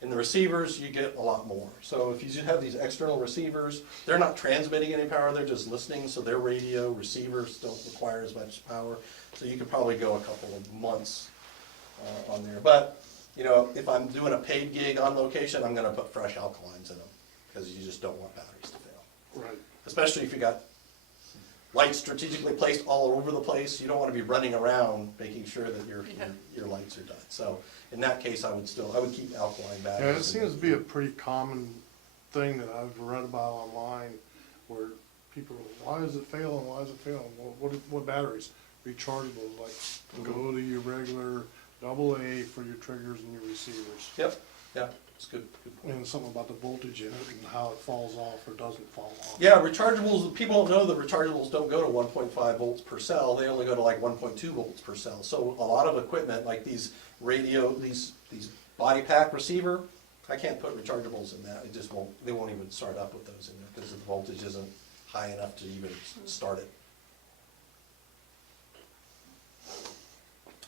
In the receivers, you get a lot more. So if you just have these external receivers, they're not transmitting any power, they're just listening, so their radio receivers don't require as much power. So you could probably go a couple of months on there. But, if I'm doing a paid gig on location, I'm gonna put fresh alkalines in them, because you just don't want batteries to fail. Right. Especially if you got lights strategically placed all over the place, you don't want to be running around making sure that your lights are done. So in that case, I would keep alkaline batteries. Yeah, it seems to be a pretty common thing that I've read about online, where people are, why is it failing, why is it failing? Well, what batteries? Rechargeable, like, go to your regular AA for your triggers and your receivers. Yep, yeah, it's good point. And something about the voltage in it and how it falls off or doesn't fall off. Yeah, rechargeables, people don't know that rechargeables don't go to 1.5 volts per cell, they only go to like 1.2 volts per cell. So a lot of equipment, like these body pack receiver, I can't put rechargeables in that, they won't even start up with those in there, because the voltage isn't high enough to even start it.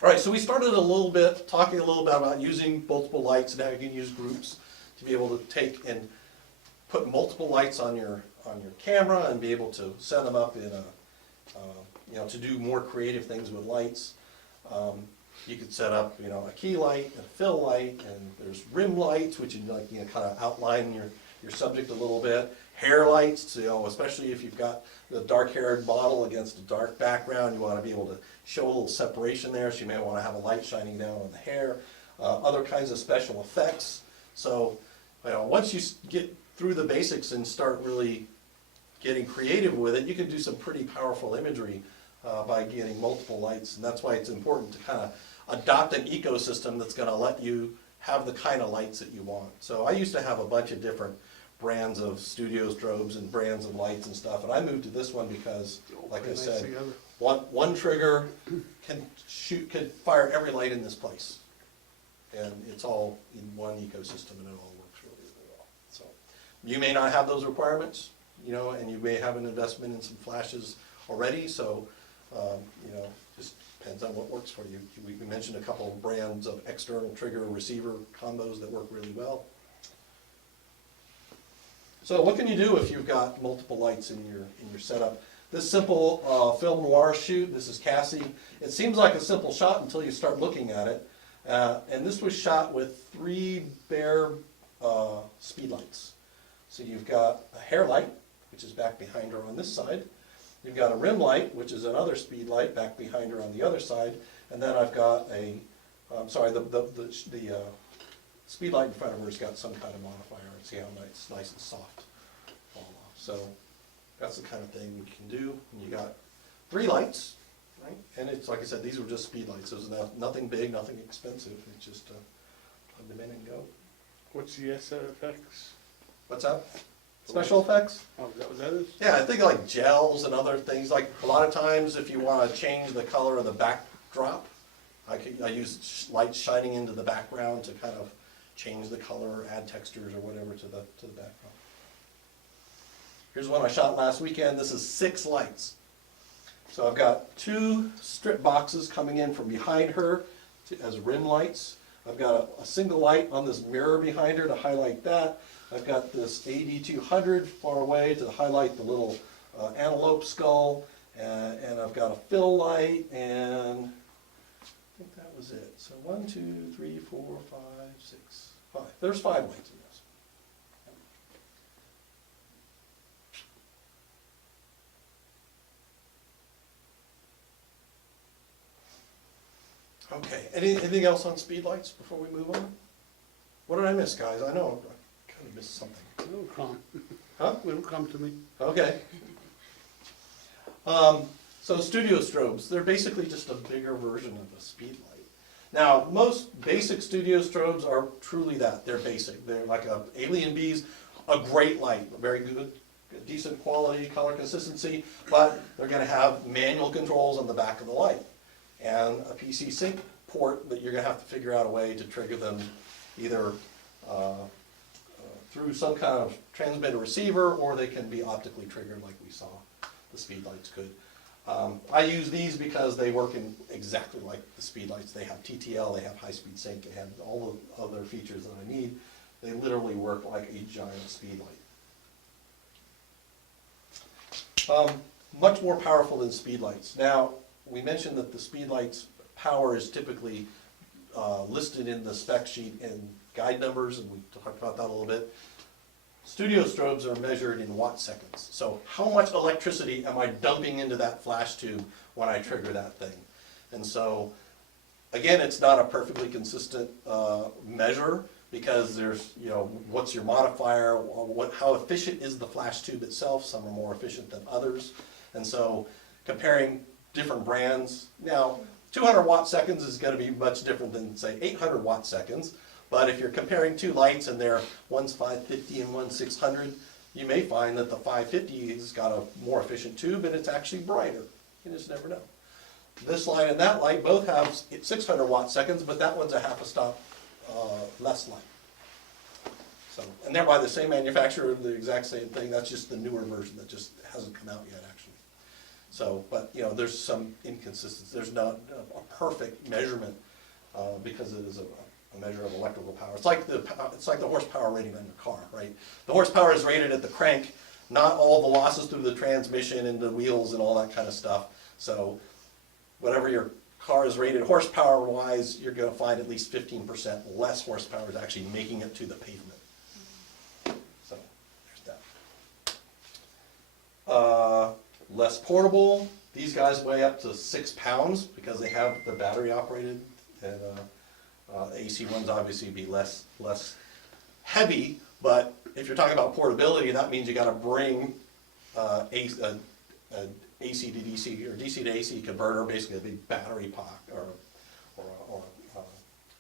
All right, so we started talking a little bit about using multiple lights, and how you can use groups to be able to take and put multiple lights on your camera and be able to set them up in to do more creative things with lights. You could set up, a key light and a fill light, and there's rim lights, which you kind of outline your subject a little bit. Hair lights, especially if you've got the dark-haired model against a dark background, you want to be able to show a little separation there, so you may want to have a light shining down on the hair. Other kinds of special effects. So, once you get through the basics and start really getting creative with it, you can do some pretty powerful imagery by getting multiple lights, and that's why it's important to kind of adopt an ecosystem that's going to let you have the kind of lights that you want. So I used to have a bunch of different brands of studio strobes and brands of lights and stuff, and I moved to this one because, like I Nice said, together. one trigger can fire every light in this place. And it's all in one ecosystem and it all works really, really well. So you may not have those requirements, you know, and you may have an investment in some flashes already, so, you know, just depends on what works for you. We mentioned a couple of brands of external trigger receiver combos that work really well. So what can you do if you've got multiple lights in your setup? This simple film noir shoot, this is Cassie. It seems like a simple shot until you start looking at it. And this was shot with 3 bare speed lights. So you've got a hair light, which is back behind her on this side. You've got a rim light, which is another speed light back behind her on the other side. And then I've got the speed light in front of her has got some kind of modifier. See how nice and soft fall off. So that's the kind of thing we can do. And you got 3 lights, right? And it's like I said, these were just speed lights. There's nothing big, nothing expensive. It's just plug them in and go. What's the SFX? What's that? Special effects? Oh, is that what that is? Yeah, I think like gels and other things. Like a lot of times, if you want to change the color of the backdrop, I use light shining into the background to kind of change the color, or add textures or whatever to the background. Here's one I shot last weekend. This is 6 lights. So I've got 2 strip boxes coming in from behind her as rim lights. I've got a single light on this mirror behind her to highlight that. I've got this AD200 far away to highlight the little antelope skull. And I've got a fill light, and I think that was it. So 1, 2, 3, 4, 5, 6, 5. There's 5 lights in this. Okay, anything else on speed lights before we move on? What did I miss, guys? I know I kind of missed something. It'll come. Huh? It'll come to me. Okay. So studio strobes, they're basically just a bigger version of a speed light. Now, most basic studio strobes are truly that. They're basic. They're like a Alien Bees, a great light, very good, decent quality, color consistency, but they're going to have manual controls on the back of the light and a PC sync port that you're going to have to figure out a way to trigger them either through some kind of transmitter receiver, or they can be optically triggered like we saw the speed lights could. I use these because they work in exactly like the speed lights. They have TTL, they have high-speed sync, they have all the other features that I need. They literally work like a giant speed light. Much more powerful than speed lights. Now, we mentioned that the speed lights power is typically listed in the spec sheet in guide numbers, and we talked about that a little bit. Studio strobes are measured in watt seconds. So how much electricity am I dumping into that flash tube when I trigger that thing? And so, again, it's not a perfectly consistent measure, because there's, you know, what's your modifier, how efficient is the flash tube itself? Some are more efficient than others. And so comparing different brands, now 200 watt seconds is going to be much different than, say, 800 watt seconds. But if you're comparing 2 lights and one's 550 and one's 600, you may find that the 550 has got a more efficient tube and it's actually brighter. You just never know. This light and that light both have 600 watt seconds, but that one's a half a stop less light. So, and they're by the same manufacturer, the exact same thing. That's just the newer version that just hasn't come out yet, actually. So, but you know, there's some inconsistency. There's not a perfect measurement because it is a measure of electrical power. It's like the horsepower rating on your car, right? The horsepower is rated at the crank, not all the losses through the transmission and the wheels and all that kind of stuff. So whatever your car is rated horsepower-wise, you're going to find at least 15% less horsepower is actually making it to the pavement. So there's that. Less portable. These guys weigh up to 6 pounds because they have the battery operated, and AC ones obviously be less heavy, but if you're talking about portability, that means you got to bring AC to DC or DC to AC converter, basically a big battery pack or a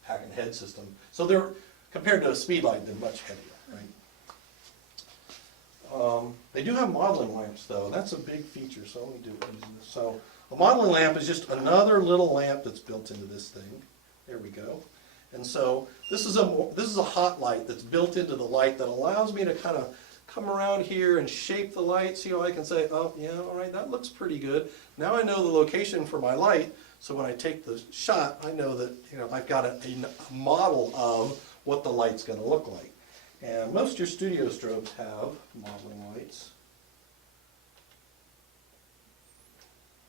pack and head system. So they're, compared to a speed light, they're much heavier, right? They do have modeling lamps though, and that's a big feature, so let me do it using this. So a modeling lamp is just another little lamp that's built into this thing. There we go. And so this is a hot light that's built into the light that allows me to kind of come around here and shape the light, see how I can say, oh yeah, all right, that looks pretty good. Now I know the location for my light, so when I take the shot, I know that, you know, I've got a model of what the light's going to look like. And most of your studio strobes have modeling lights.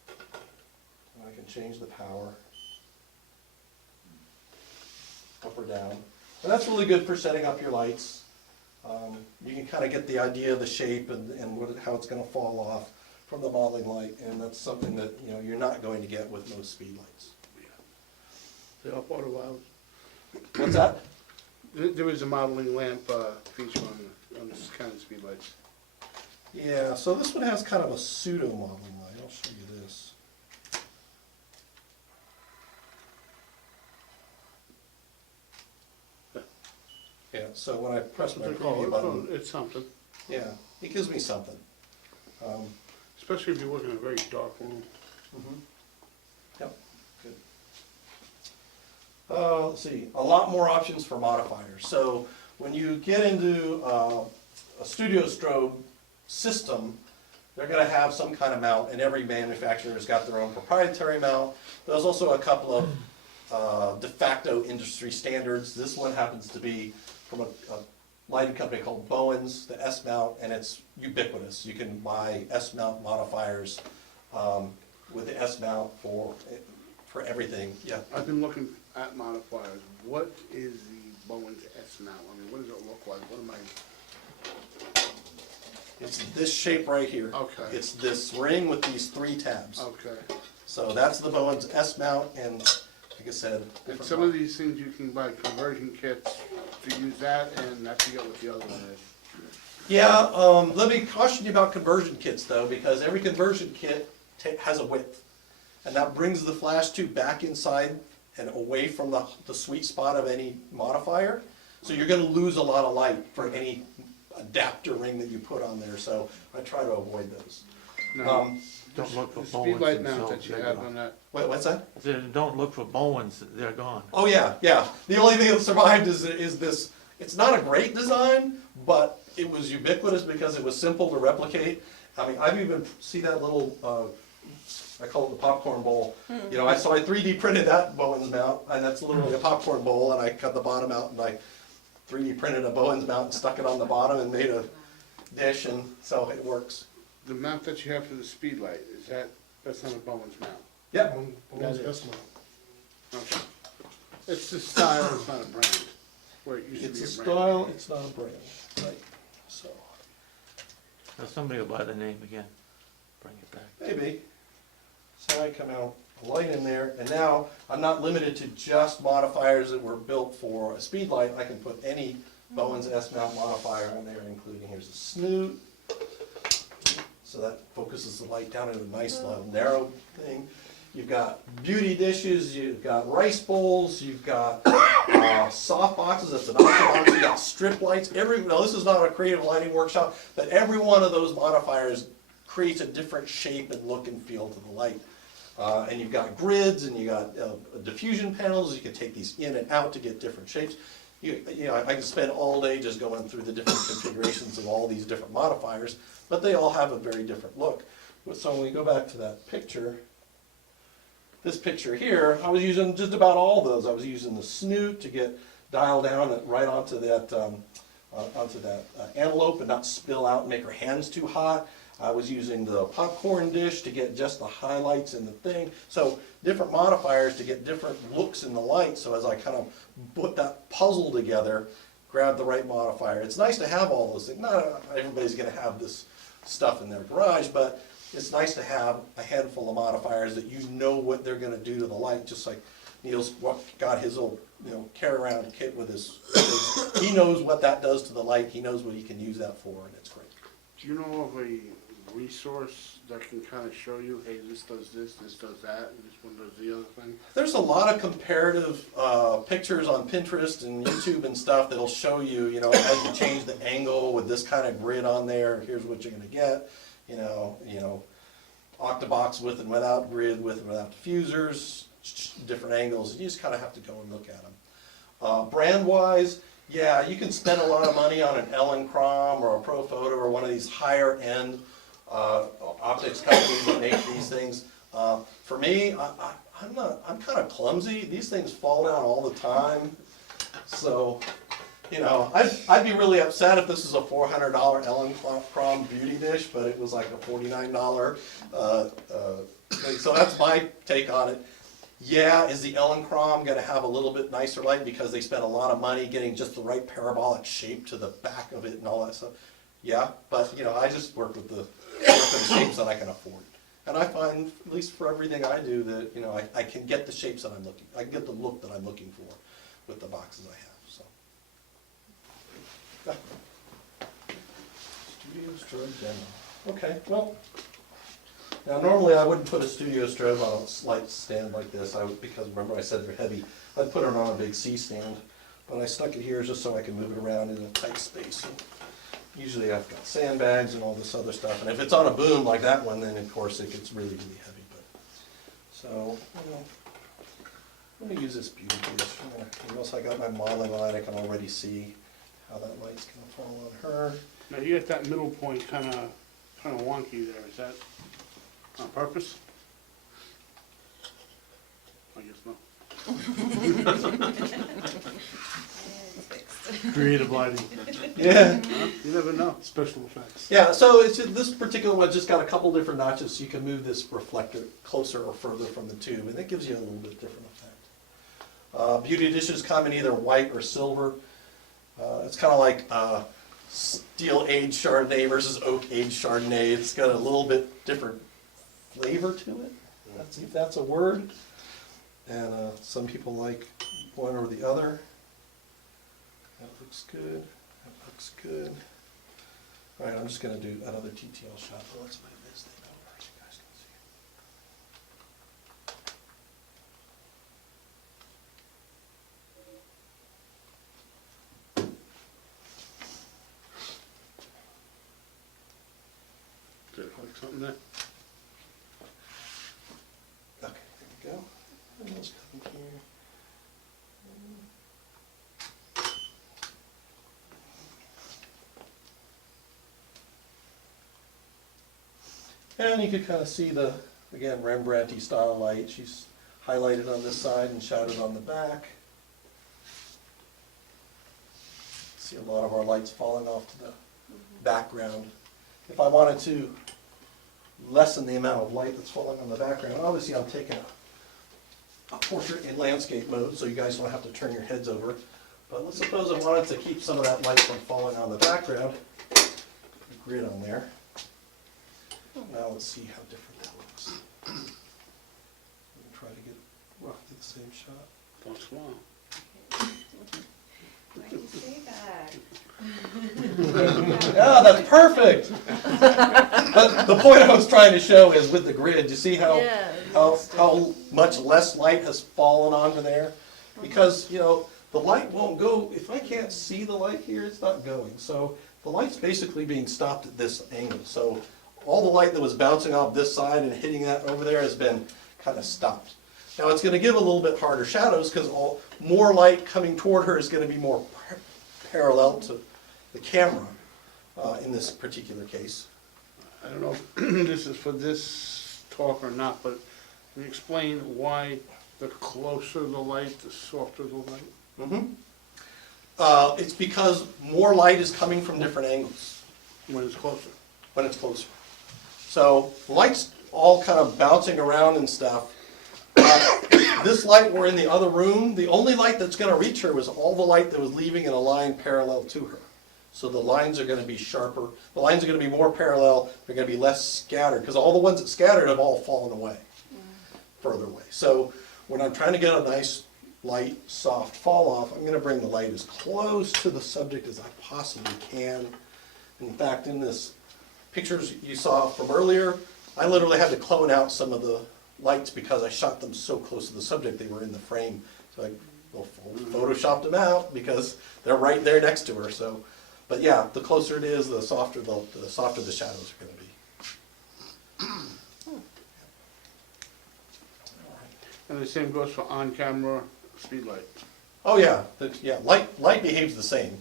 And I can change the power up or down. And that's really good for setting up your lights. You can kind of get the idea of the shape and how it's going to fall off from the modeling light, and that's something that, you know, you're not going to get with most speed lights. They all auto hours. What's that? There is a modeling lamp feature on this kind of speed lights. Yeah, so this one has kind of a pseudo modeling light. I'll show you this. Yeah, so when I press my preview button, It's something, yeah, it gives me something. especially if you're working in a very dark room. Yep, good. Let's see, a lot more options for modifiers. So when you get into a studio strobe system, they're going to have some kind of mount, and every manufacturer has got their own proprietary mount. There's also a couple of de facto industry standards. This one happens to be from a lighting company called Bowens, the S-mount, and it's ubiquitous. You can buy S-mount modifiers with the S-mount for everything. Yeah. I've been looking at modifiers. What is the Bowens S-mount? I mean, what does it look like? What am I? It's this shape right here. Okay. It's this ring with these 3 tabs. Okay. So that's the Bowens S-mount, and like I said, And different some of these things you can buy conversion kits to use that, and I forget what the other one is. Yeah, let me caution you about conversion kits though, because every conversion kit has a width. And that brings the flash tube back inside and away from the sweet spot of any modifier. So you're gonna lose a lot of light for any adapter ring that you put on there, so I try to avoid those. No, Don't look for the Bowens speed light mount themselves, that you they're have gone. on that. What's that? I said, don't look for Bowens, they're gone. Oh yeah, yeah. The only thing that survived is this, it's not a great design, but it was ubiquitous because it was simple to replicate. I mean, I've even, see that little, I call it the popcorn bowl. You know, so I 3D printed that Bowens mount, and that's literally a popcorn bowl, and I cut the bottom out and I 3D printed a Bowens mount and stuck it on the bottom and made a dish, and so it works. The mount that you have for the speed light, that's not a Bowens mount? Yep. Bowens That is. S-mount. Okay. It's the style, it's not a brand, where it used to It's be a a brand. style, it's not a brand, right? So, Now somebody will buy the name again, bring it back. maybe. So I come out, a light in there, and now I'm not limited to just modifiers that were built for a speed light. I can put any Bowens S-mount modifier on there, including, here's a snoot. So that focuses the light down into a nice little narrow thing. You've got beauty dishes, you've got rice bowls, you've got soft boxes, that's an octabox, you've got strip lights. Now this is not a creative lighting workshop, but every one of those modifiers creates a different shape and look and feel to the light. And you've got grids, and you've got diffusion panels. You can take these in and out to get different shapes. You know, I can spend all day just going through the different configurations of all these different modifiers, but they all have a very different look. So when we go back to that picture, this picture here, I was using just about all those. I was using the snoot to get dialed down right onto that antelope and not spill out and make her hands too hot. I was using the popcorn dish to get just the highlights in the thing. So different modifiers to get different looks in the light. So as I kind of put that puzzle together, grab the right modifier. It's nice to have all those things. Not everybody's going to have this stuff in their garage, but it's nice to have a handful of modifiers that you know what they're going to do to the light. Just like Neil's got his old, carry around kit with his. He knows what that does to the light. He knows what he can use that for, and it's great. Do you know of a resource that can kind of show you, hey, this does this does that, and this one does the other thing? There's a lot of comparative pictures on Pinterest and YouTube and stuff that'll show you, you know, as you change the angle with this kind of grid on there, here's what you're gonna get. You know, octabox with and without grid, with and without diffusers, different angles. You just kind of have to go and look at them. Brand-wise, yeah, you can spend a lot of money on an Elinchrom or a Profoto or one of these higher-end optics companies that make these things. For me, I'm kind of clumsy. These things fall down all the time. So, you know, I'd be really upset if this is a $400 Elinchrom beauty dish, but it was like a $49 thing. So that's my take on it. Yeah, is the Elinchrom gonna have a little bit nicer light because they spent a lot of money getting just the right parabolic shape to the back of it and all that stuff? Yeah, but you know, I just work with the shapes that I can afford. And I find, at least for everything I do, that, you know, I can get the shapes that I'm looking, I can get the look that I'm looking for with the boxes I have, so. Yeah. Studio strobe demo. Okay, well, now normally I wouldn't put a studio strobe on a light stand like this, because remember I said they're heavy. I'd put it on a big C stand, but I stuck it here just so I can move it around in a tight space. And usually I've got sandbags and all this other stuff, and if it's on a boom like that one, then of course it gets really, really heavy. But so, you know, I'm gonna use this beauty dish. Once I got my modeling line, I can already see how that light's gonna fall on her. Now, you got that middle point kind of wonky there, is that on purpose? I guess not. Creative lighting, Yeah. You never know. special effects. Yeah, so it's this particular one just got a couple different notches, so you can move this reflector closer or further from the tube, and it gives you a little bit different effect. Beauty dishes come in either white or silver. It's kind of like steel aged Chardonnay versus oak aged Chardonnay. It's got a little bit different flavor to it. If that's a word. And some people like one or the other. That looks good. That looks good. All right, I'm just going to do another TTL shot. But let's move this thing over so you guys can see Did it like something there? it. Okay, there we go. And let's come here. And you can kind of see the, again, Rembrandt-y style light. She's highlighted on this side and shadowed on the back. See a lot of our lights falling off to the background. If I wanted to lessen the amount of light that's falling on the background, obviously I'm taking a portrait in landscape mode, so you guys don't have to turn your heads over. But let's suppose I wanted to keep some of that light from falling on the background. Put a grid on there. Now let's see how different that looks. I'm gonna try to get roughly the same shot. Don't smile. Why do you say that? Yeah, that's perfect! But the point I was trying to show is with the grid, you see how much less light has fallen onto there? Because, you know, the light won't go, if I can't see the light here, it's not going. So the light's basically being stopped at this angle. So all the light that was bouncing off this side and hitting that over there has been kind of stopped. Now it's going to give a little bit harder shadows because more light coming toward her is going to be more parallel to the camera in this particular case. I don't know if this is for this talk or not, but can you explain why the closer the light, the softer the light? It's because more light is coming from different angles When it's closer? when it's closer. So the light's all kind of bouncing around and stuff. This light were in the other room, the only light that's going to reach her was all the light that was leaving in a line parallel to her. So the lines are going to be sharper, the lines are going to be more parallel, they're going to be less scattered, because all the ones that scattered have all fallen away, further away. So when I'm trying to get a nice light, soft fall off, I'm going to bring the light as close to the subject as I possibly can. In fact, in this pictures you saw from earlier, I literally had to clone out some of the lights because I shot them so close to the subject, they were in the frame. So I photoshopped them out because they're right there next to her, so. But yeah, the closer it is, the softer the shadows are gonna be. And the same goes for on-camera speed light. Oh, yeah, light behaves the same.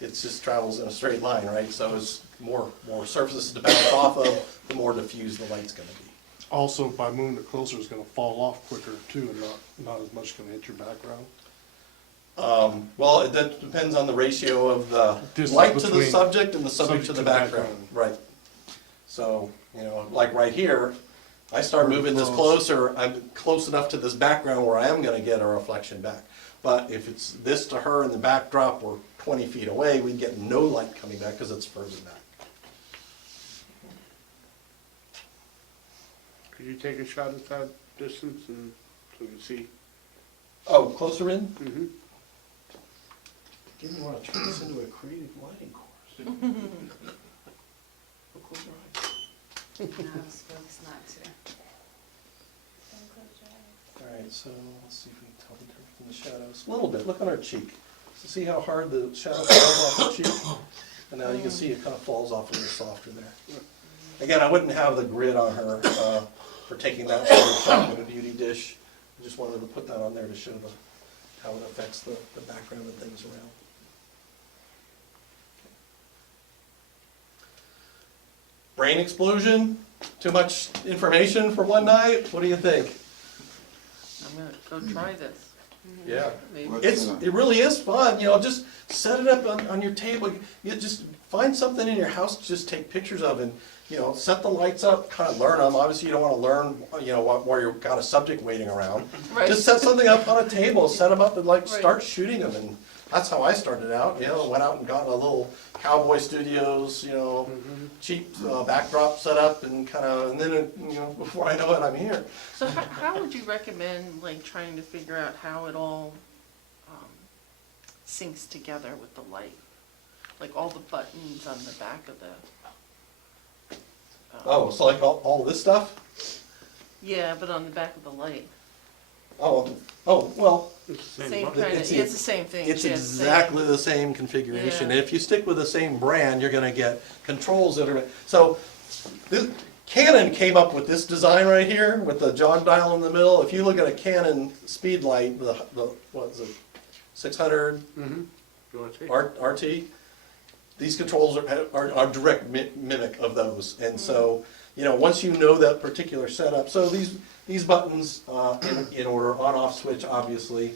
It just travels in a straight line, right? So it's more surfaces to bounce off of, the more diffused the light's gonna be. Also, by moving it closer, it's gonna fall off quicker too, and not as much gonna hit your background. Well, that depends on the ratio of the Distance light to the between subject and the subject to the background. Right. So, like right here, I start Really moving this close. closer, I'm close enough to this background where I am gonna get a reflection back. But if it's this to her and the backdrop were 20 feet away, we'd get no light coming back because it's further back. Could you take a shot at that distance and so we can see? Oh, closer in? Mm-hmm. Didn't want to turn this into a creative lighting course. Look closer, eyes. No, I was focused not to. All right, so let's see if we can tell the difference in the shadows. A little bit, look on her cheek. So see how hard the shadow falls off her cheek? And now you can see it kind of falls off a little softer there. Again, I wouldn't have the grid on her for taking that sort of shot with a beauty dish. I just wanted to put that on there to show how it affects the background and things around. Brain explosion? Too much information for one night? What do you think? I'm gonna go try this. Yeah. Maybe. It really is fun, just set it up on your table. You just find something in your house to just take pictures of and, set the lights up, kind of learn them. Obviously, you don't want to learn, while you've got a subject waiting around. Right. Just set something up on a table, set them up and Right. start shooting them. And that's how I started out, went out and got a little Cowboy Studios, cheap backdrop set up and and then, before I know it, I'm here. So how would you recommend, trying to figure out how it all syncs together with the light? Like all the buttons on the back of the... Oh, so like all this stuff? Yeah, but on the back of the light. Oh, well, It's the same Same button. kind of, It's it's the same thing. it's yeah, same. exactly the same configuration. Yeah. If you stick with the same brand, you're gonna get controls that are, so, Canon came up with this design right here, with the jog dial in the middle. If you look at a Canon speed light, the what is it, 600 Mm-hmm. You want to take? RT, these controls are direct mimic of those. And so, once you know that particular setup, so these buttons, in order, on-off switch, obviously.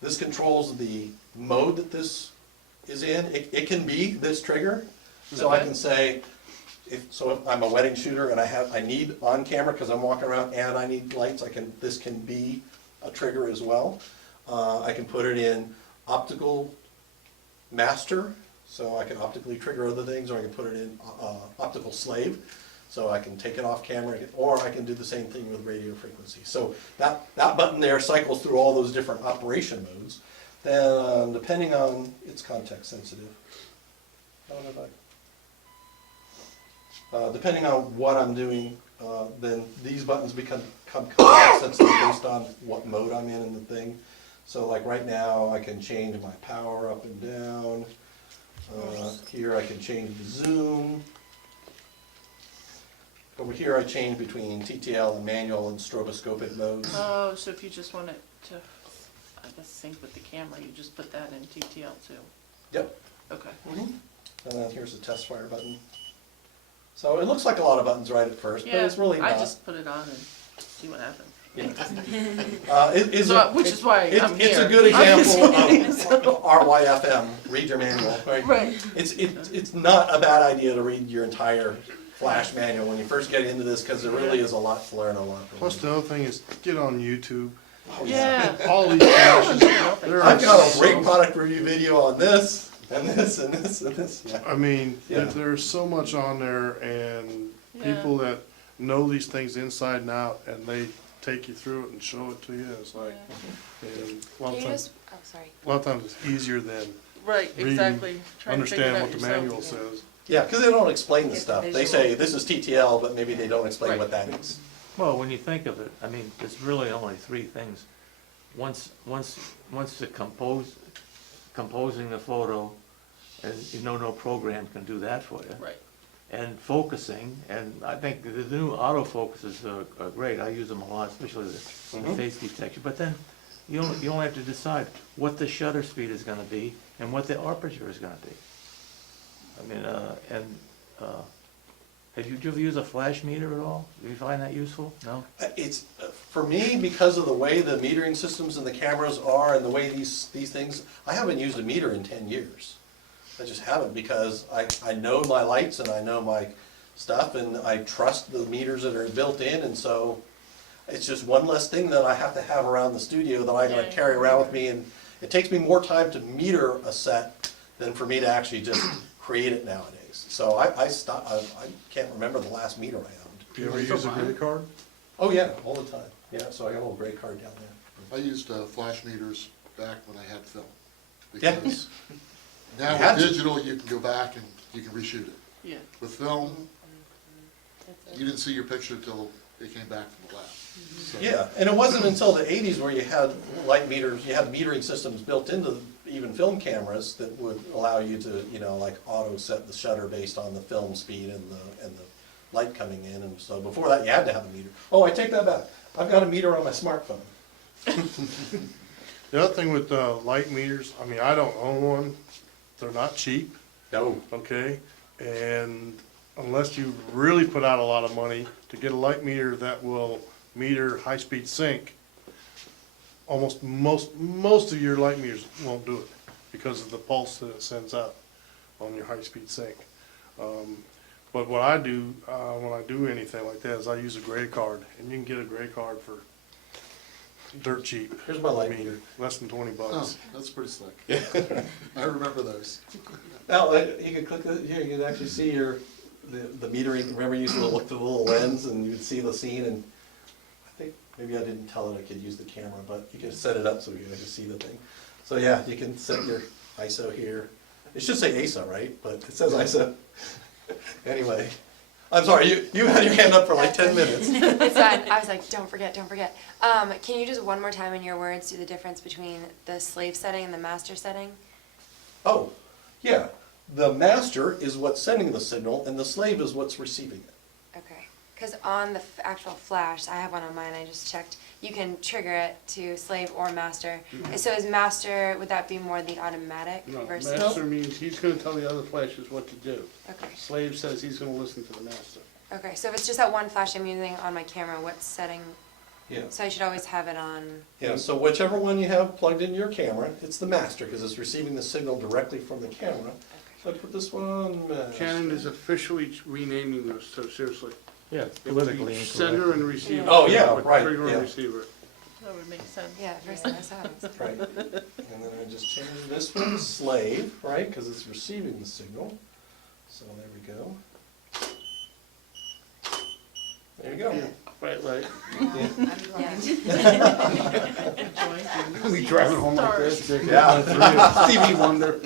This controls the mode that this is in. It can be this trigger. So I can say, if I'm a wedding shooter and I need on camera because I'm walking around and I need lights, this can be a trigger as well. I can put it in optical master, so I can optically trigger other things, or I can put it in optical slave, so I can take it off camera, or I can do the same thing with radio frequency. So that button there cycles through all those different operation modes. Then depending on, it's context sensitive. I don't know if depending on what I'm doing, then these buttons become context sensitive based on what mode I'm in the thing. So like right now, I can change my power up and down. Here I can change the zoom. Over here I change between TTL and manual and stroboscopic modes. Oh, so if you just want it to, I guess, sync with the camera, you just put that in TTL too? Yep. Okay. And then here's the test fire button. So it looks like a lot of buttons right at first, but it's really not. I just put it on and see what happens. Yeah. Which is why I'm It's a here. good I'm example of RYFM, read your manual, right? Right. It's not a bad idea to read your entire Flash manual when you first get into this, because there really is a lot to learn, a lot to Plus, learn. the other thing is, get on YouTube. Oh, Yeah. All these flashes, there I've are got a so- great product review video on this, and this, and this, and this, yeah. I mean, Yeah. there's so much on there, and people that know these things inside and out, and they take you through it and show it to you. It's like, and a lot Can of you times, just, oh, sorry. a lot of times it's easier than Right, reading, exactly. Trying to figure it understand out what the yourself. manual says. Yeah, because they don't explain the Get the stuff. They visual. say, this is TTL, but maybe they don't explain Right. what that is. Well, when you think of it, I mean, there's really only three things. Once the composing the photo, and you know, no program can do that for you. Right. And focusing, and I think the new autofocuses are great, I use them a lot, especially the face detection. But then, you only have to decide what the shutter speed is gonna be and what the aperture is gonna be. I mean, have you ever used a flash meter at all? Do you find that useful? No? It's, for me, because of the way the metering systems and the cameras are and the way these things, I haven't used a meter in 10 years. I just haven't, because I know my lights and I know my stuff, and I trust the meters that are built in, and so it's just one less thing that I have to have around the studio that I gotta carry around with me, and it takes me more time to meter a set than for me to actually just create it nowadays. So I can't remember the last meter I owned. Do you ever use a gray card? Oh, yeah, all the time. Yeah, so I got a little gray card down there. I used flash meters back when I had film. Yeah. Because You now had with to. digital, you can go back and you can reshoot it. Yeah. With film, you didn't see your picture until it came back from the lab. So- Yeah, and it wasn't until the 80s where you had light meters, you had metering systems built into even film cameras that would allow you to, you know, like auto set the shutter based on the film speed and the light coming in, and so before that, you had to have a meter. Oh, I take that back. I've got a meter on my smartphone. The other thing with light meters, I mean, I don't own one, they're not cheap, No. okay? And unless you really put out a lot of money to get a light meter that will meter high-speed sync, most of your light meters won't do it because of the pulse that it sends out on your high-speed sync. But what I do, when I do anything like that, is I use a gray card, and you can get a gray card for dirt cheap. Here's my light I mean, meter. less than 20 Oh, bucks. that's pretty slick. I remember those. Now, you could click here, you can actually see the metering. Remember, you used to look through the little lens and you'd see the scene, and I think maybe I didn't tell it I could use the camera, but you could set it up so you could see the thing. So yeah, you can set your ISO here. It should say ASA, right? But it says ISO. Anyway, I'm sorry, you had your hand up for like 10 minutes. It's fine. I was like, don't forget, don't forget. Can you just one more time in your words do the difference between the slave setting and the master setting? Oh, yeah. The master is what's sending the signal, and the slave is what's receiving it. Okay. Because on the actual flash, I have one on mine, I just checked, you can trigger it to slave or master. And so is master, would that be more the automatic No, versus? master means he's gonna tell the other flashes what to do. Okay. Slave says he's gonna listen to the master. Okay, so if it's just that one flash I'm using on my camera, what setting? Yeah. So I should always have it on, Yeah, so whichever one you have plugged into your camera, it's the master, because it's receiving the signal directly from the camera. So I put this one on master. Canon is officially renaming those, so seriously. Yeah, It would be politically Sender incorrect. and receiver. Oh, yeah, Or right, Trigger yeah. and receiver. That would make sense. yeah, the first thing I saw was. Right, and then I just change this one to slave, right, because it's receiving the signal. So there we go. There you go. Right, right. I'm blind. We driving home like this. Yeah. Stevie Wonder.